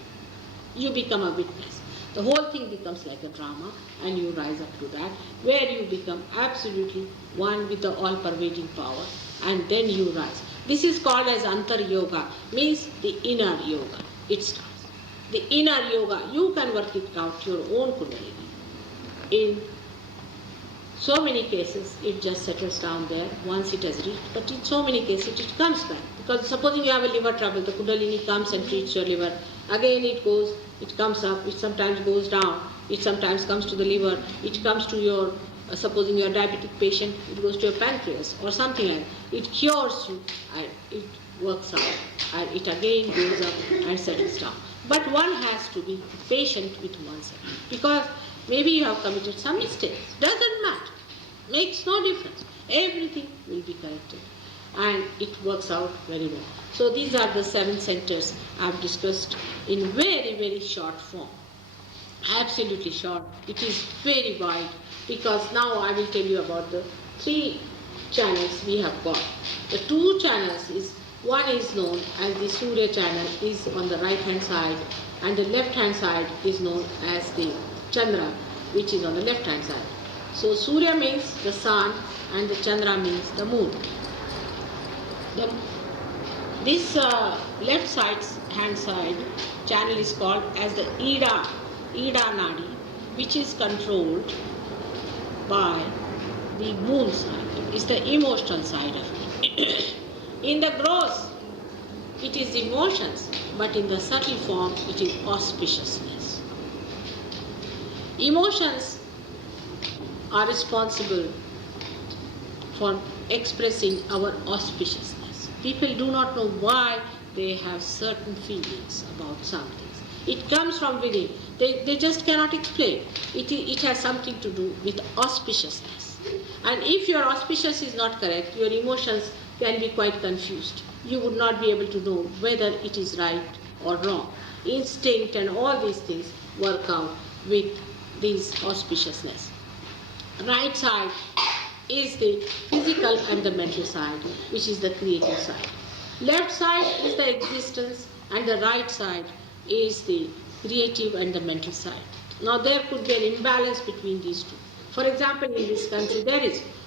You become a witness. The whole thing becomes like a drama, and you rise up to that, where you become absolutely one with the all-pervading power, and then you rise. This is called as Antar Yoga, means the inner yoga. It starts. The inner yoga, you can work it out your own Kundalini. In so many cases, it just settles down there once it has reached, but in so many cases, it comes back. Because supposing you have a liver trouble, the Kundalini comes and treats your liver. Again it goes, it comes up, it sometimes goes down, it sometimes comes to the liver, it comes to your, supposing you are a diabetic patient, it goes to your pancreas or something like that. It cures you and it works out, and it again goes up and settles down. But one has to be patient with oneself, because maybe you have committed some mistakes. Doesn't matter. Makes no difference. Everything will be corrected, and it works out very well. So these are the 7 centers I have discussed in very, very short form. Absolutely short. It is very wide, because now I will tell you about the 3 channels we have got. The 2 channels is, one is known as the Surya channel, is on the right hand side, and the left hand side is known as the Chandra, which is on the left hand side. So Surya means the sun, and the Chandra means the moon. This left hand side channel is called as the Ida Nadi, which is controlled by the moon side, is the emotional side of it. In the gross, it is emotions, but in the subtle form, it is auspiciousness. Emotions are responsible for expressing our auspiciousness. People do not know why they have certain feelings about some things. It comes from within. They just cannot explain. It has something to do with auspiciousness. And if your auspicious is not correct, your emotions can be quite confused. You would not be able to know whether it is right or wrong. Instinct and all these things work out with this auspiciousness. Right side is the physical and the mental side, which is the creative side. Left side is the existence and the right side is the creative and the mental side. Now there could be an imbalance between these two. For example, in this country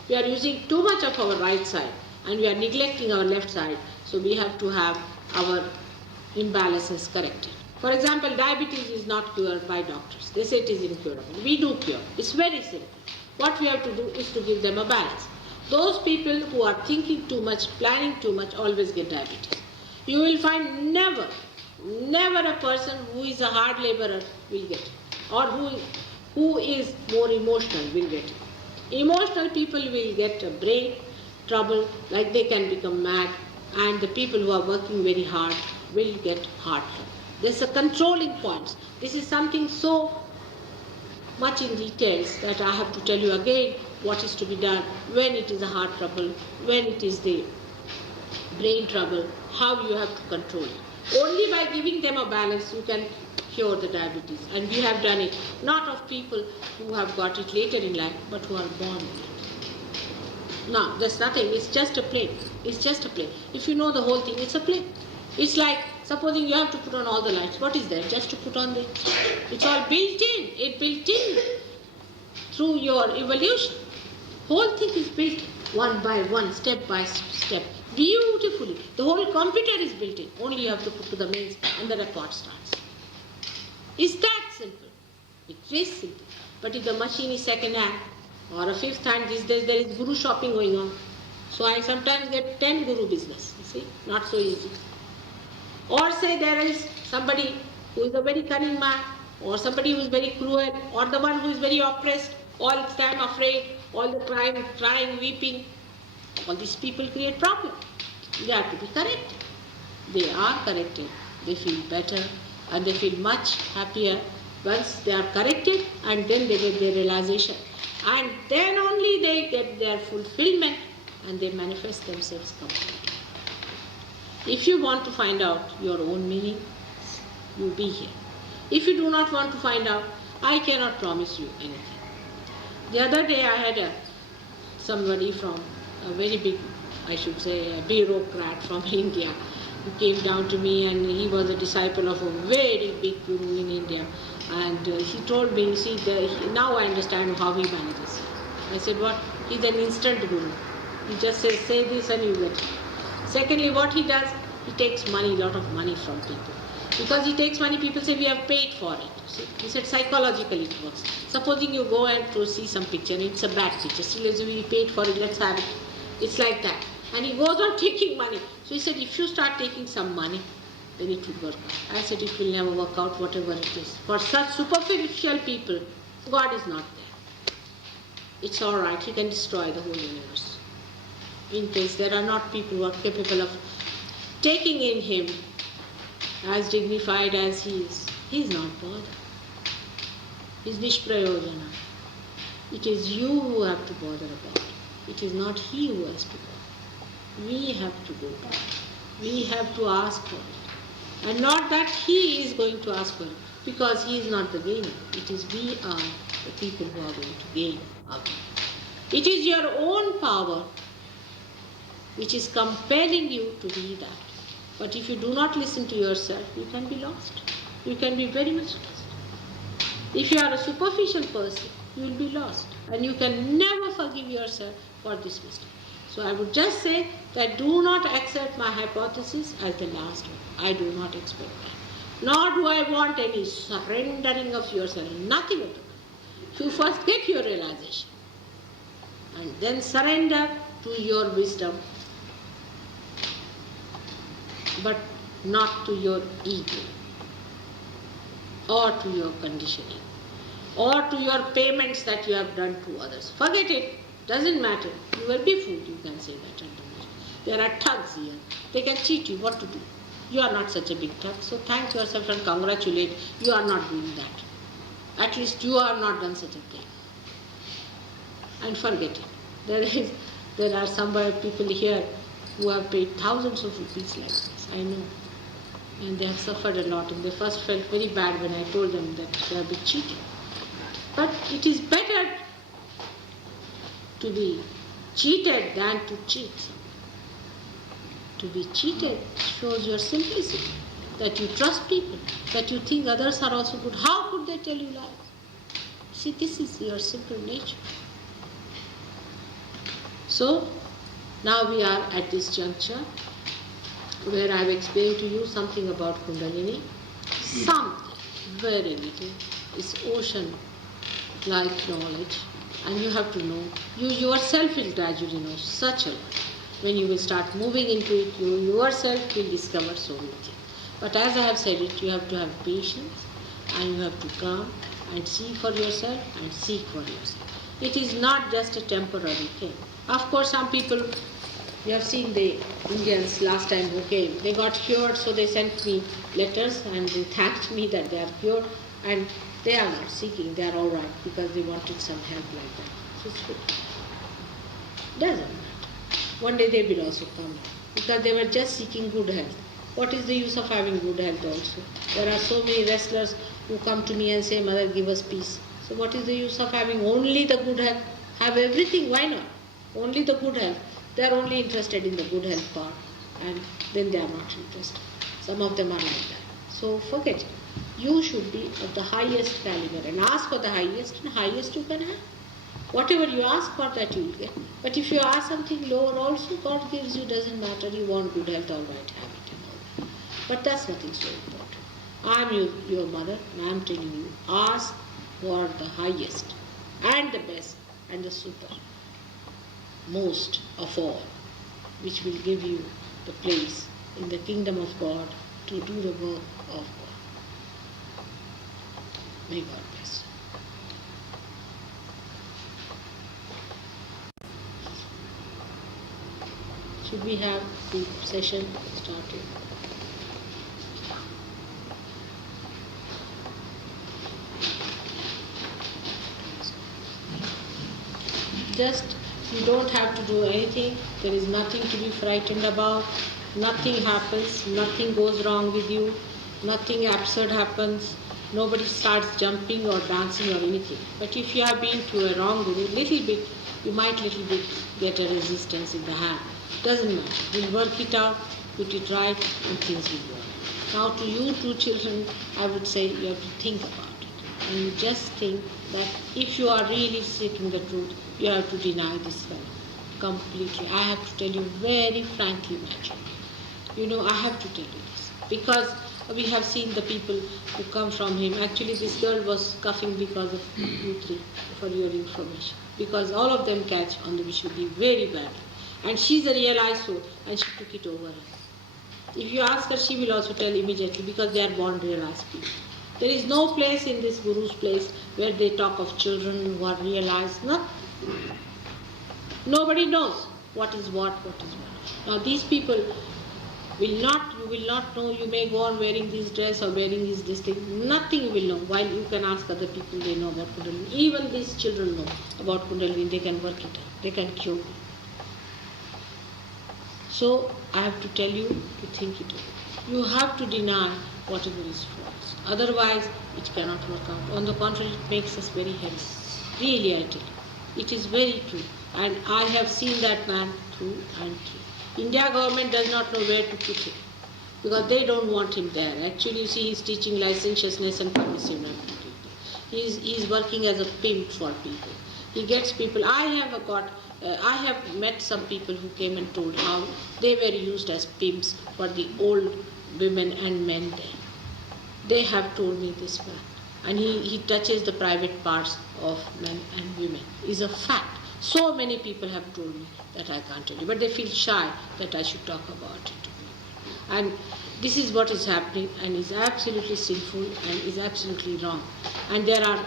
we are using too much of our right side and we are neglecting our left side, so we have to have our imbalances corrected. For example, diabetes is not cured by doctors. They say it is incurable. We do cure. It's very simple. What we have to do is to give them a balance. Those people who are thinking too much, planning too much, always get diabetes. You will find never a person who is a hard laborer will get it, or who is more emotional will get it. Emotional people will get a brain trouble, like they can become mad, and the people who are working very hard will get heart trouble. There's a controlling points. This is something so much in details that I have to tell you again what is to be done when it is a heart trouble, when it is the brain trouble, how you have to control it. Only by giving them a balance you can cure the diabetes. And we have done it, not of people who have got it later in life, but who are born with it. Now, there's nothing, it's just a play. It's just a play. If you know the whole thing, it's a play. It's like, supposing you have to put on all the lights. What is there? Just to put on the... It's all built in. It's built in through your evolution. Whole thing is built one by one, step by step. Beautifully. The whole computer is built in. Only you have to put to the mains and the record starts. It's that simple. It is simple. But if the machine is second hand or a fifth hand, these days there is guru shopping going on. So I sometimes get 10 guru business. You see, not so easy. Or say there is somebody who is a very cunning man, or somebody who is very cruel, or the one who is very oppressed, all the time afraid, all the time crying, weeping. All these people create problems. They have to be corrected. They are corrected. They feel better and they feel much happier once they are corrected, and then they get their realization. And then only they get their fulfillment and they manifest themselves completely. If you want to find out your own meaning, you be here. If you do not want to find out, I cannot promise you anything. The other day I had somebody from a very big, I should say, a bureaucrat from India who came down to me, and he was a disciple of a very big guru in India. And he told me, see, now I understand how he manages. I said, what? He's an instant guru. He just says, say this and you get it. Secondly, what he does, he takes money, a lot of money from people. Because he takes money, people say, we have paid for it. See, he said, psychologically it works. Supposing you go and to see some picture, and it's a bad picture. Still, as we paid for it, let's have it. It's like that. And he goes on taking money. So he said, if you start taking some money, then it will work out. I said, it will never work out, whatever it is. For such superficial people, God is not there. It's all right. He can destroy the whole universe. In case there are not people who are capable of taking in him as dignified as he is not bothered. He's nishprayojana. It is you who have to bother about it. It is not he who has to bother. We have to go back. We have to ask for it. And not that he is going to ask for it, because he is not the gainer. It is we are the people who are going to gain out. It is your own power which is compelling you to be that. But if you do not listen to yourself, you can be lost. You can be very much lost. If you are a superficial person, you will be lost. And you can never forgive yourself for this mistake. So I would just say that do not accept my hypothesis as the last one. I do not expect that. Nor do I want any surrendering of yourself. Nothing at all. You first get your realization and then surrender to your wisdom, but not to your ego or to your conditioning or to your payments that you have done to others. Forget it. Doesn't matter. You will be fooled, you can say that. There are thugs here. They can cheat you. What to do? You are not such a big thug. So thank yourself and congratulate. You are not doing that. At least you have not done such a thing. And forget it. There are some people here who have paid thousands of rupees like this. I know. And they have suffered a lot. And they first felt very bad when I told them that they have been cheated. But it is better to be cheated than to cheat. To be cheated shows your simplicity, that you trust people, that you think others are also good. How could they tell you lies? See, this is your simple nature. So, now we are at this juncture where I have explained to you something about Kundalini. Something, very little, is ocean-like knowledge, and you have to know. You yourself will gradually know such a lot. When you will start moving into it, you yourself will discover so many things. But as I have said it, you have to have patience and you have to come and see for yourself and seek for yourself. It is not just a temporary thing. Of course, some people, you have seen the Indians last time who came, they got cured, so they sent me letters and they thanked me that they are cured, and they are not seeking, they are all right because they wanted some help like that. So it's good. Doesn't matter. One day they will also come because they were just seeking good health. What is the use of having good health also? There are so many wrestlers who come to me and say, Mother, give us peace. So what is the use of having only the good health? Have everything, why not? Only the good health. They are only interested in the good health part, and then they are not interested. Some of them are like that. So forget it. You should be of the highest caliber and ask for the highest, and highest you can have. Whatever you ask for, that you will get. But if you ask something lower also, God gives you, doesn't matter. You want good health, all right, have it and all that. But that's nothing so important. I am your mother, and I am telling you, ask for the highest and the best and the super, most of all, which will give you the place in the kingdom of God to do the work of God. May God bless you. Should we have the session started? Just, you don't have to do anything. There is nothing to be frightened about. Nothing happens. Nothing goes wrong with you. Nothing absurd happens. Nobody starts jumping or dancing or anything. But if you have been to a wrong guru, little bit, you might little bit get a resistance in the hand. Doesn't matter. We'll work it out, put it right, and things will work. Now to you two children, I would say you have to think about it. And you just think that if you are really seeking the truth, you have to deny this fellow completely. I have to tell you very frankly, naturally. I have to tell you this. Because we have seen the people who come from him. Actually, this girl was coughing because of you three, for your information. Because all of them catch on the Vishuddhi very badly. And she's a realized soul, and she took it over. If you ask her, she will also tell immediately, because they are born realized people. There is no place in this Guru's place where they talk of children who are realized. Nothing. Nobody knows what is what. Now these people you will not know. You may go on wearing this dress or wearing this thing. Nothing you will know. While you can ask other people, they know about Kundalini. Even these children know about Kundalini. They can work it out. They can cure it. So I have to tell you to think it over. You have to deny whatever is false. Otherwise, it cannot work out. On the contrary, it makes us very heavy. Really, I tell you. It is very true. And I have seen that man through and through. India government does not know where to put him, because they don't want him there. Actually, you see, he's teaching licentiousness and permissiveness. He's working as a pimp for people. He gets people. I have met some people who came and told how they were used as pimps for the old women and men there. They have told me this man. and he touches the private parts of men and women. Is a fact. So many people have told me that I can't tell you, but they feel shy that I should talk about it to people. And this is what is happening, and is absolutely sinful and is absolutely wrong. And there are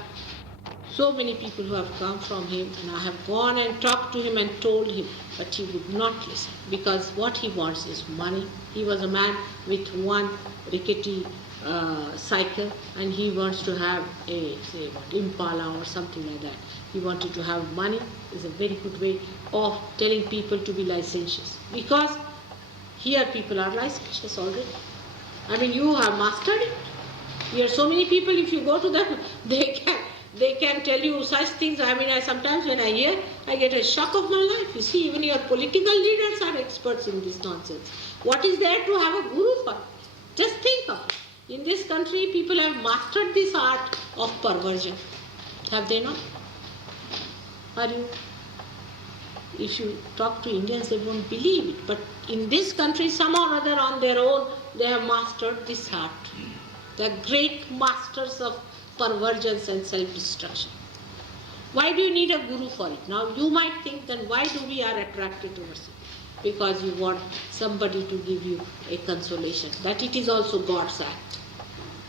so many people who have come from him, and I have gone and talked to him and told him, but he would not listen, because what he wants is money. He was a man with one rickety cycle, and he wants to have a, say, what, Impala or something like that. He wanted to have money. Is a very good way of telling people to be licentious, because here people are licentious already. I mean, you have mastered it. Here so many people, if you go to them, they can tell you such things. I mean, sometimes when I hear, I get a shock of my life. You see, even your political leaders are experts in this nonsense. What is there to have a guru for? Just think of it. In this country, people have mastered this art of perversion. Have they not? Are you? If you talk to Indians, they won't believe it. But in this country, somehow or other, on their own, they have mastered this art. They are great masters of perversions and self-destruction. Why do you need a guru for it? Now, you might think, then why do we are attracted towards it? Because you want somebody to give you a consolation, that it is also God's act.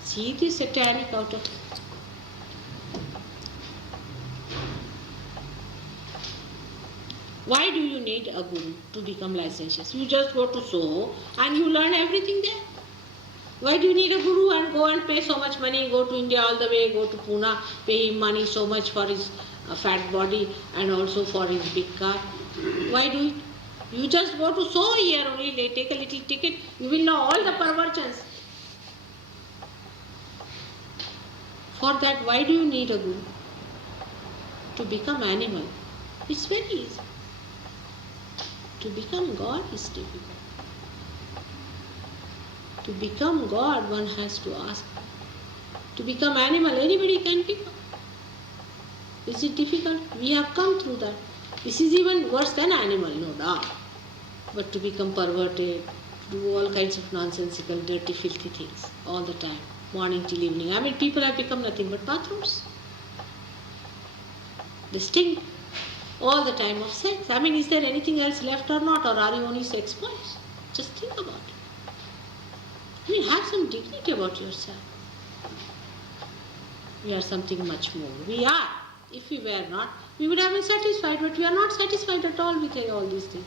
See the satanic out of it. Why do you need a guru to become licentious? You just go to Soho and you learn everything there. Why do you need a guru and go and pay so much money, go to India all the way, go to Pune, pay him money so much for his fat body and also for his big car? Why do it? You just go to Soho here only, they take a little ticket, you will know all the perversions. For that, why do you need a guru? To become animal. It's very easy. To become God is difficult. To become God, one has to ask. To become animal, anybody can become. Is it difficult? We have come through that. This is even worse than animal, no doubt. But to become perverted, do all kinds of nonsensical, dirty, filthy things all the time, morning till evening. I mean, people have become nothing but bathrooms. They stink all the time of sex. I mean, is there anything else left or not? Or are you only sex boys? Just think about it. I mean, have some dignity about yourself. We are something much more. We are. If we were not, we would have been satisfied, but we are not satisfied at all with all these things.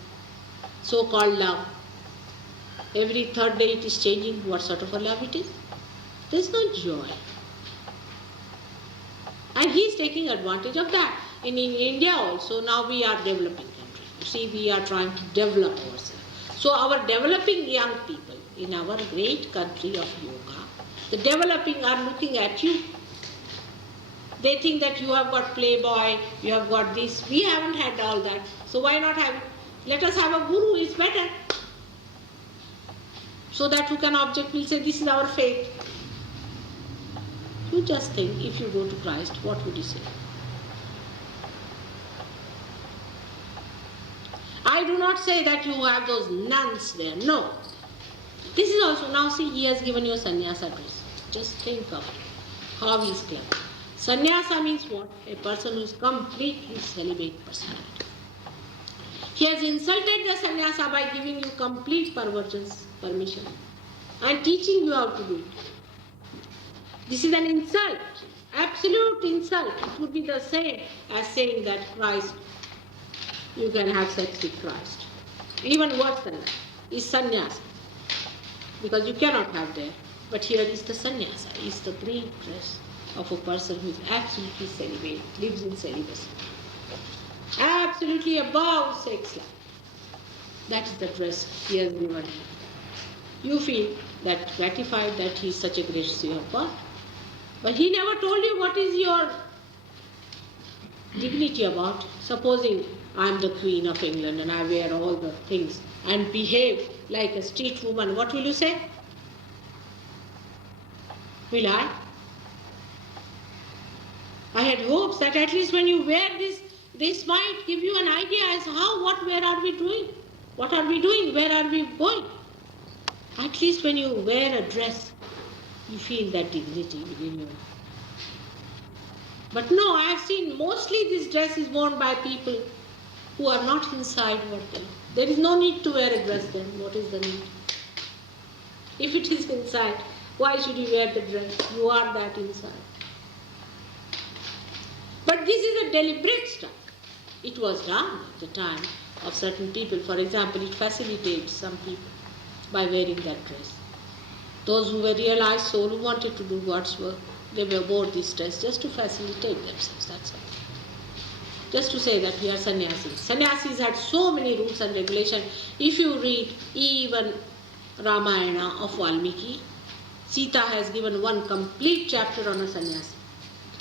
So-called love. Every third day it is changing what sort of a love it is. There is no joy. And he is taking advantage of that. In India also, now we are developing country. You see, we are trying to develop ourselves. So our developing young people in our great country of yoga, the developing are looking at you. They think that you have got Playboy, you have got this. We haven't had all that. So why not have it? Let us have a guru, it's better. So that who can object will say, this is our faith. You just think, if you go to Christ, what would he say? I do not say that you have those nuns there. No. This is also, now see, he has given you a sannyasa dress. Just think of it. How he is clever. Sannyasa means what? A person who is completely celibate personality. He has insulted the sannyasa by giving you complete permission and teaching you how to do it. This is an insult, absolute insult. It would be the same as saying that Christ, you can have sex with Christ. Even worse than that is sannyasa, because you cannot have there. But here is the sannyasa, is the great dress of a person who is absolutely celibate, lives in celibacy. Absolutely above sex life. That is the dress he has given. You feel that gratified that he is such a great savior of God. But he never told you what is your dignity about. Supposing I am the Queen of England and I wear all the things and behave like a street woman, what will you say? Will I? I had hopes that at least when you wear this might give you an idea as where are we doing? What are we doing? Where are we going? At least when you wear a dress, you feel that dignity within you. But no, I have seen mostly this dress is worn by people who are not inside what they are. There is no need to wear a dress then. What is the need? If it is inside, why should you wear the dress? You are that inside. But this is a deliberate stuff. It was done at the time of certain people. For example, it facilitates some people by wearing that dress. Those who were realized soul, who wanted to do God's work, they wore this dress just to facilitate themselves, that's all. Just to say that we are sannyasis. Sannyasis had so many rules and regulations. If you read even Ramayana of Valmiki, Sita has given one complete chapter on a sannyasi.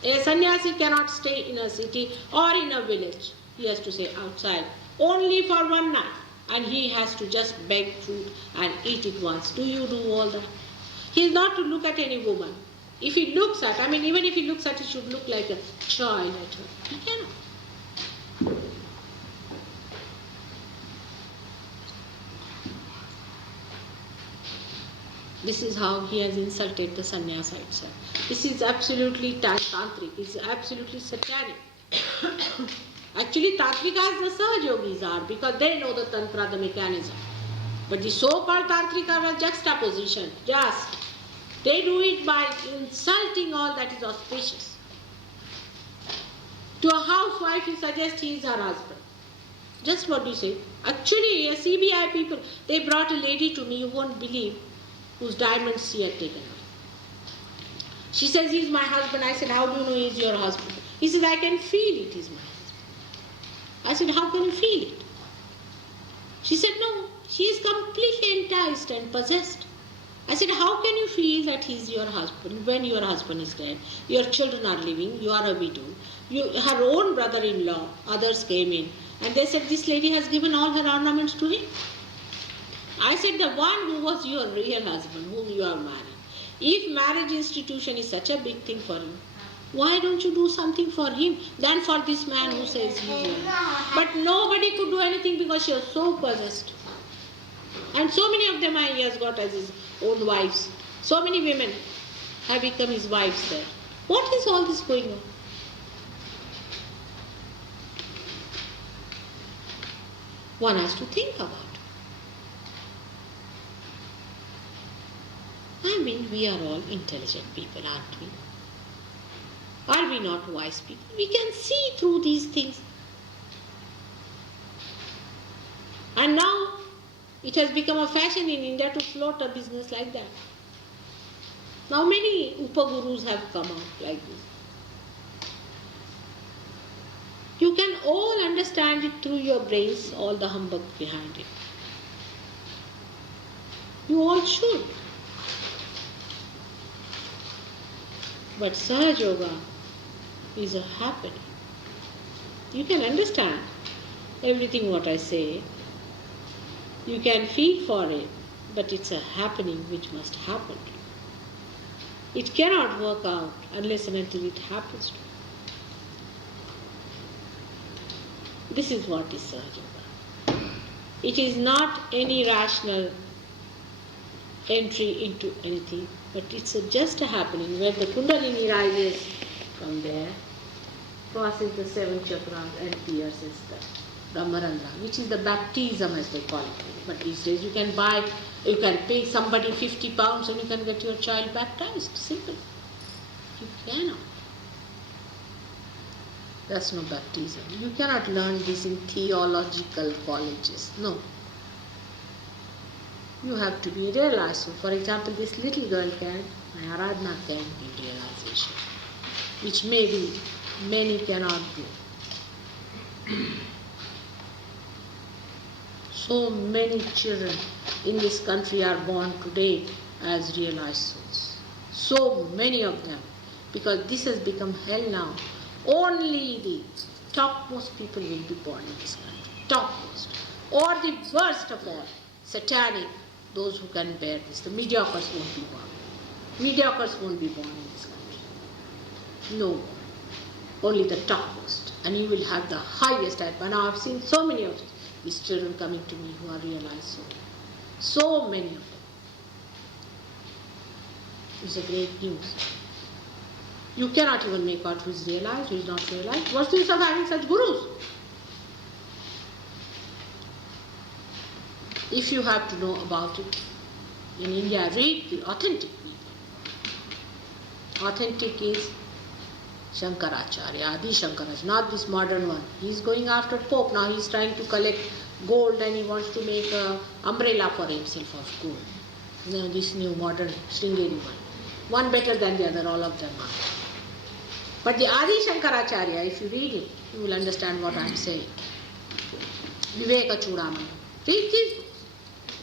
A sannyasi cannot stay in a city or in a village. He has to stay outside only for one night. And he has to just beg food and eat it once. Do you do all that? He is not to look at any woman. If he looks at, even if he looks at, he should look like a child at her. He cannot. This is how he has insulted the sannyasa itself. This is absolutely tantric. It's absolutely satanic. Actually, tantrikas the Sahajogis are, because they know the tantra, the mechanism. But the so-called tantrika are juxtaposition. Just they do it by insulting all that is auspicious. To a housewife, you suggest he is her husband. Just what you say. Actually, a CBI people, they brought a lady to me, you won't believe, whose diamonds she had taken away. She says, he is my husband. I said, how do you know he is your husband? He says, I can feel it is my husband. I said, how can you feel it? She said, no, she is completely enticed and possessed. I said, how can you feel that he is your husband when your husband is dead? Your children are living, you are a widow. Her own brother-in-law, others came in, and they said, this lady has given all her ornaments to him. I said, the one who was your real husband, whom you are married. If marriage institution is such a big thing for you, why don't you do something for him than for this man who says he is yours? But nobody could do anything because she was so possessed. And so many of them he has got as his own wives. So many women have become his wives there. What is all this going on? One has to think about it. We are all intelligent people, aren't we? Are we not wise people? We can see through these things. And now it has become a fashion in India to float a business like that. Now many Upagurus have come out like this. You can all understand it through your brains, all the humbug behind it. You all should. But Sahaja is a happening. You can understand everything what I say. You can feel for it, but it's a happening which must happen. It cannot work out unless and until it happens to you. This is what is Sahaja. It is not any rational entry into anything, but it's just a happening where the Kundalini rises from there, crosses the 7 chakras and pierces the Brahmarandra, which is the baptism as they call it. But these days you can pay somebody 50 pounds and you can get your child baptized. Simple. You cannot. That's no baptism. You cannot learn this in theological colleges. No. You have to be realized. So, for example, this little girl can, my Aradhana can give realization, which maybe many cannot do. So many children in this country are born today as realized souls. So many of them. Because this has become hell now. Only the topmost people will be born in this country. Topmost. Or the worst of all, satanic, those who can bear this. The mediocres won't be born. Mediocres won't be born in this country. No one. Only the topmost. And you will have the highest type. And now I've seen so many of these children coming to me who are realized souls. So many of them. It's a great news. You cannot even make out who is realized, who is not realized. What's the use of having such gurus? If you have to know about it, in India, read the authentic people. Authentic is Shankaracharya, Adi Shankaracharya, not this modern one. He is going after Pope now. He is trying to collect gold and he wants to make an umbrella for himself of gold. Now this new modern Sringeri one. One better than the other, all of them are. But the Adi Shankaracharya, if you read it, you will understand what I am saying. Viveka Chudamani. Read these books.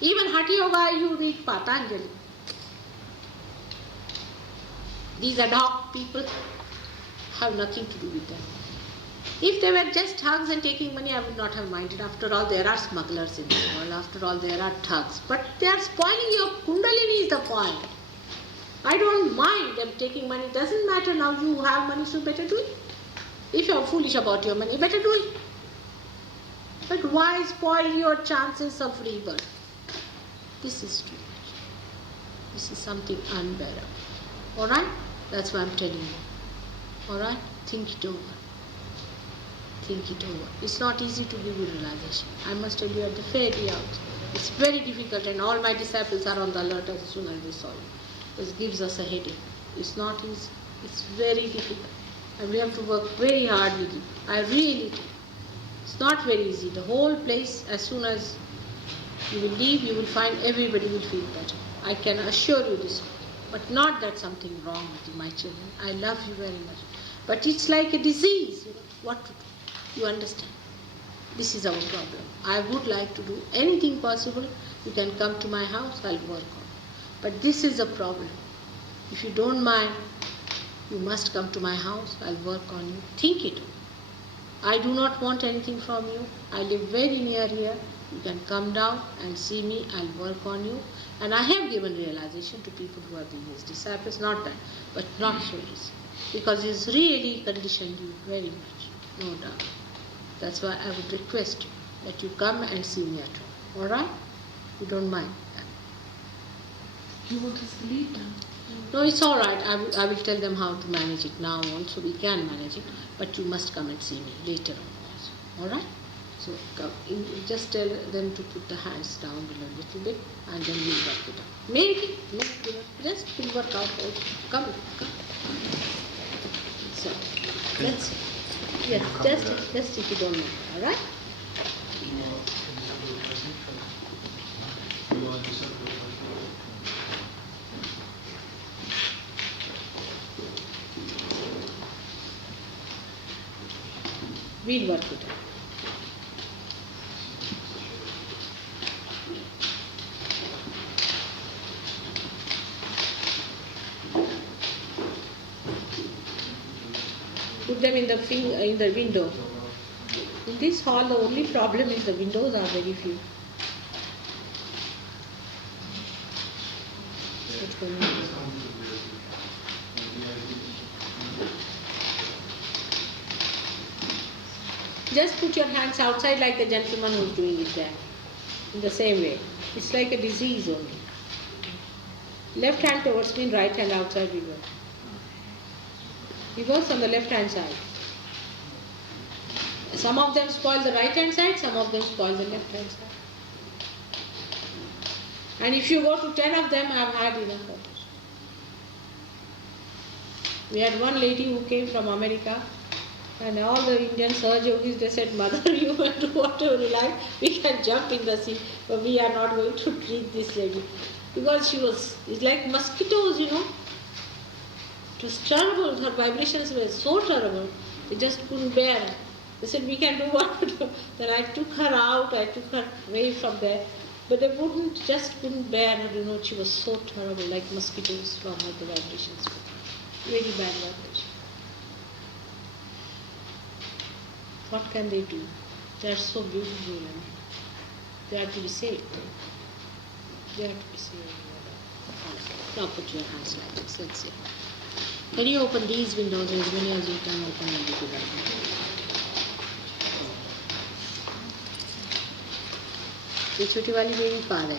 Even Hatha Yoga, you read Patanjali. These ad hoc people have nothing to do with them. If they were just thugs and taking money, I would not have minded. After all, there are smugglers in this world. After all, there are thugs. But they are spoiling your kundalini is the point. I don't mind them taking money. It doesn't matter now. You have money, so better do it. If you are foolish about your money, better do it. But why spoil your chances of rebirth? This is too much. This is something unbearable. Alright? That's why I'm telling you. Alright? Think it over. Think it over. It's not easy to give you realization. I must tell you at the very outset. It's very difficult and all my disciples are on the alert as soon as they saw it. This gives us a headache. It's not easy. It's very difficult. And we have to work very hard with it. I really do. It's not very easy. The whole place, as soon as you will leave, you will find everybody will feel better. I can assure you this. But not that something wrong with you, my children. I love you very much. But it's like a disease. What to do? You understand? This is our problem. I would like to do anything possible. You can come to my house, I'll work on it. But this is a problem. If you don't mind, you must come to my house, I'll work on you. Think it over. I do not want anything from you. I live very near here. You can come down and see me, I'll work on you. And I have given realization to people who have been his disciples, not that, but not so easy. Because he's really conditioned you very much, no doubt. That's why I would request you that you come and see me at home. Alright? You don't mind that. You want us to leave now? No, it's alright. I will tell them how to manage it now also. We can manage it. But you must come and see me later on also. Alright? So come, just tell them to put the hands down below a little bit and then we'll work it out. Maybe, just we'll work out also. Come. So, let's see. Yes, just if you don't mind. Alright? We'll work it out. Put them in the window. In this hall, the only problem is the windows are very few. Just put your hands outside like the gentleman who is doing it there. In the same way. It's like a disease only. Left hand towards me, right hand outside we go. He works on the left hand side. Some of them spoil the right hand side, some of them spoil the left hand side. And if you go to 10 of them, I have had enough of it. We had one lady who came from America, and all the Indian Sahajogis, they said, Mother, you can do whatever you like, we can jump in the sea, but we are not going to treat this lady. Because it's like mosquitoes, It was terrible, her vibrations were so terrible, they just couldn't bear. They said, we can do what to do. Then I took her out, I took her away from there. But they couldn't bear her, she was so terrible, like mosquitoes from her, the vibrations were very bad vibration. What can they do? They are so beautiful and they are to be saved. They are to be saved. Now put your hands like this, let's see. Can you open these windows as many as you can open them with your right hand? ये छोटी वाली मेरी पार है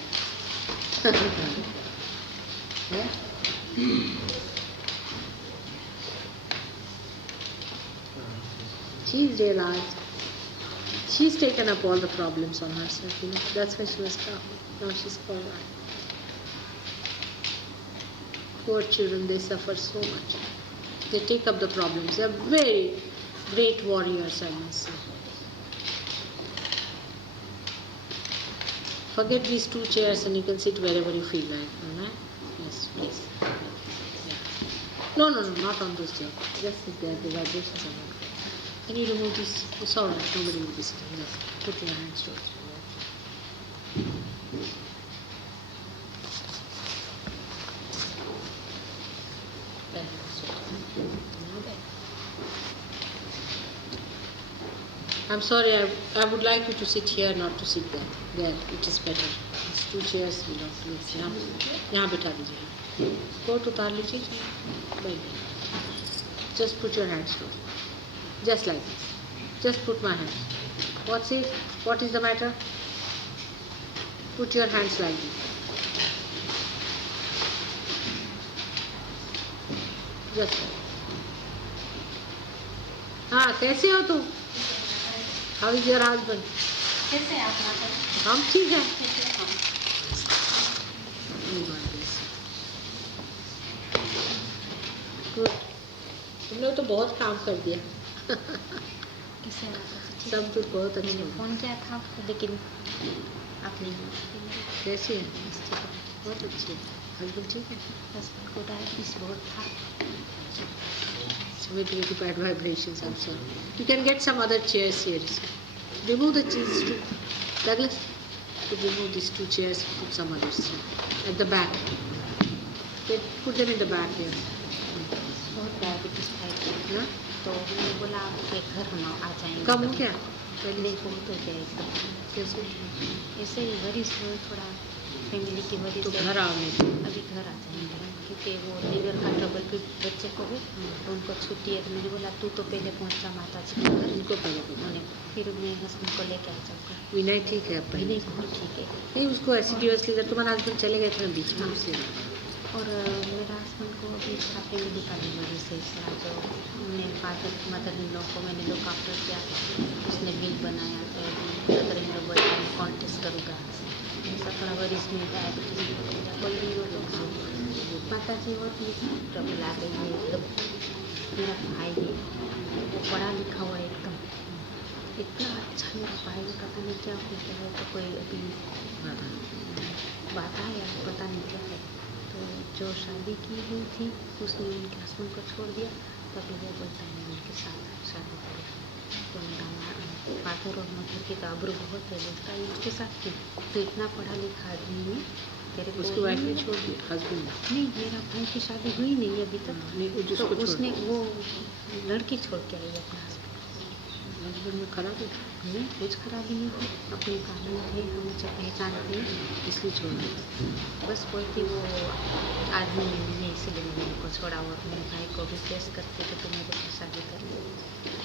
She's realized. She's taken up all the problems on herself, That's why she was powerful. Now she's all right. Poor children, they suffer so much. They take up the problems. They're very great warriors, I must say. Forget these 2 chairs and you can sit wherever you feel like. Alright? Yes, please. Yeah. No, not on those chairs. Just sit there. The vibrations are not good. Can you remove this? It's alright. Nobody will be sitting. Just put your hands towards you. I'm sorry, I would like you to sit here, not to sit there. There, it is better. These 2 chairs belong to us. यहाँ बैठा दीजिए. Coat उतार लीजिए. Just put your hands towards. Just like this. Just put my hands. What's it? What is the matter? Put your hands like this. Just like. हाँ, कैसे हो तुम? How is your husband? कैसे आप माता? हम ठीक हैं. Good. तुमने तो बहुत काम कर दिया. कैसे आप? सब कुछ बहुत अच्छा. मैंने फ़ोन किया था आपको लेकिन आपने कैसी है? बहुत अच्छी है. हस्बैंड ठीक है? हस्बैंड को डायबिटीज बहुत था. With bad vibrations, I'm sorry. You can get some other chairs here. Remove the chairs too. Douglas, to remove these 2 chairs, put some others at the back. Put them in the back here. बहुत diabetes था हाँ? तो मैंने बोला आपके घर हम आ जाएंगे. कम हो क्या? पहले बहुत हो गया एकदम. कैसे? ऐसे ही वरिश थोड़ा फैमिली की वजह तो से घर आओगे? अभी घर आ जाएंगे क्योंकि वो लीवर का ट्रबल भी बच्चे को हो तो उनको छुट्टी है. तो मैंने बोला तू तो पहले पहुंचा माता जी के घर. उनको पहले उन्हें फिर मैं हस्बैंड को लेके आ जाऊँगा. विनय ठीक है? पहले बहुत ठीक है. नहीं, उसको एसिडियसली इधर तुम्हारा हस्बैंड चले गए थे बीच में उससे. और मेरा हस्बैंड को भी थोड़ा फैमिली का वजह से थोड़ा जो हमने फादर मदर इन लोग को मैंने लुक आफ्टर किया. उसने बिल बनाया तो मदर इन लोग बोलते मैं कॉन्टेस्ट करूँगा. ऐसा थोड़ा वरिश में डायबिटीज कोई नहीं हो तो माता जी बहुत ट्रबल आ गई है एकदम. मेरा भाई है वो पढ़ा लिखा हुआ एकदम इतना अच्छा. मेरा भाई पता नहीं क्या हो गया है तो कोई अभी बात है या पता नहीं क्या है. तो जो शादी की हुई थी उसने उनके हस्बैंड को छोड़ दिया. तभी वो बोलता है मैं उनके साथ शादी करूँ. तो मेरा फादर और मदर की आबरू बहुत है. बोलता है उसके साथ क्यों? तो इतना पढ़ा लिखा आदमी है तेरे उसकी वाइफ ने छोड़ दिया हस्बैंड? नहीं, मेरा भाई की शादी हुई नहीं अभी तक. तो उसने वो लड़की छोड़ के आई अपना हस्बैंड में खराबी? नहीं, कुछ खराबी नहीं थी. अपने कानून थे, हम मुझे पहचानते इसलिए छोड़ दिया. बस कोई थी वो आदमी ने इसलिए मैंने उनको छोड़ा. और मेरे भाई को भी फेस करते थे तो मेरे से शादी कर ली.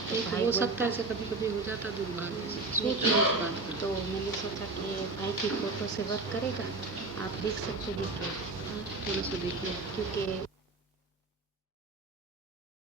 तो भाई हो सकता है ऐसे कभी कभी हो जाता दुर्भाग्य से. तो मैंने सोचा कि भाई की फ़ोटो से वर्क करेगा. आप देख सकते देखिए थोड़ा सा देखिए क्योंकि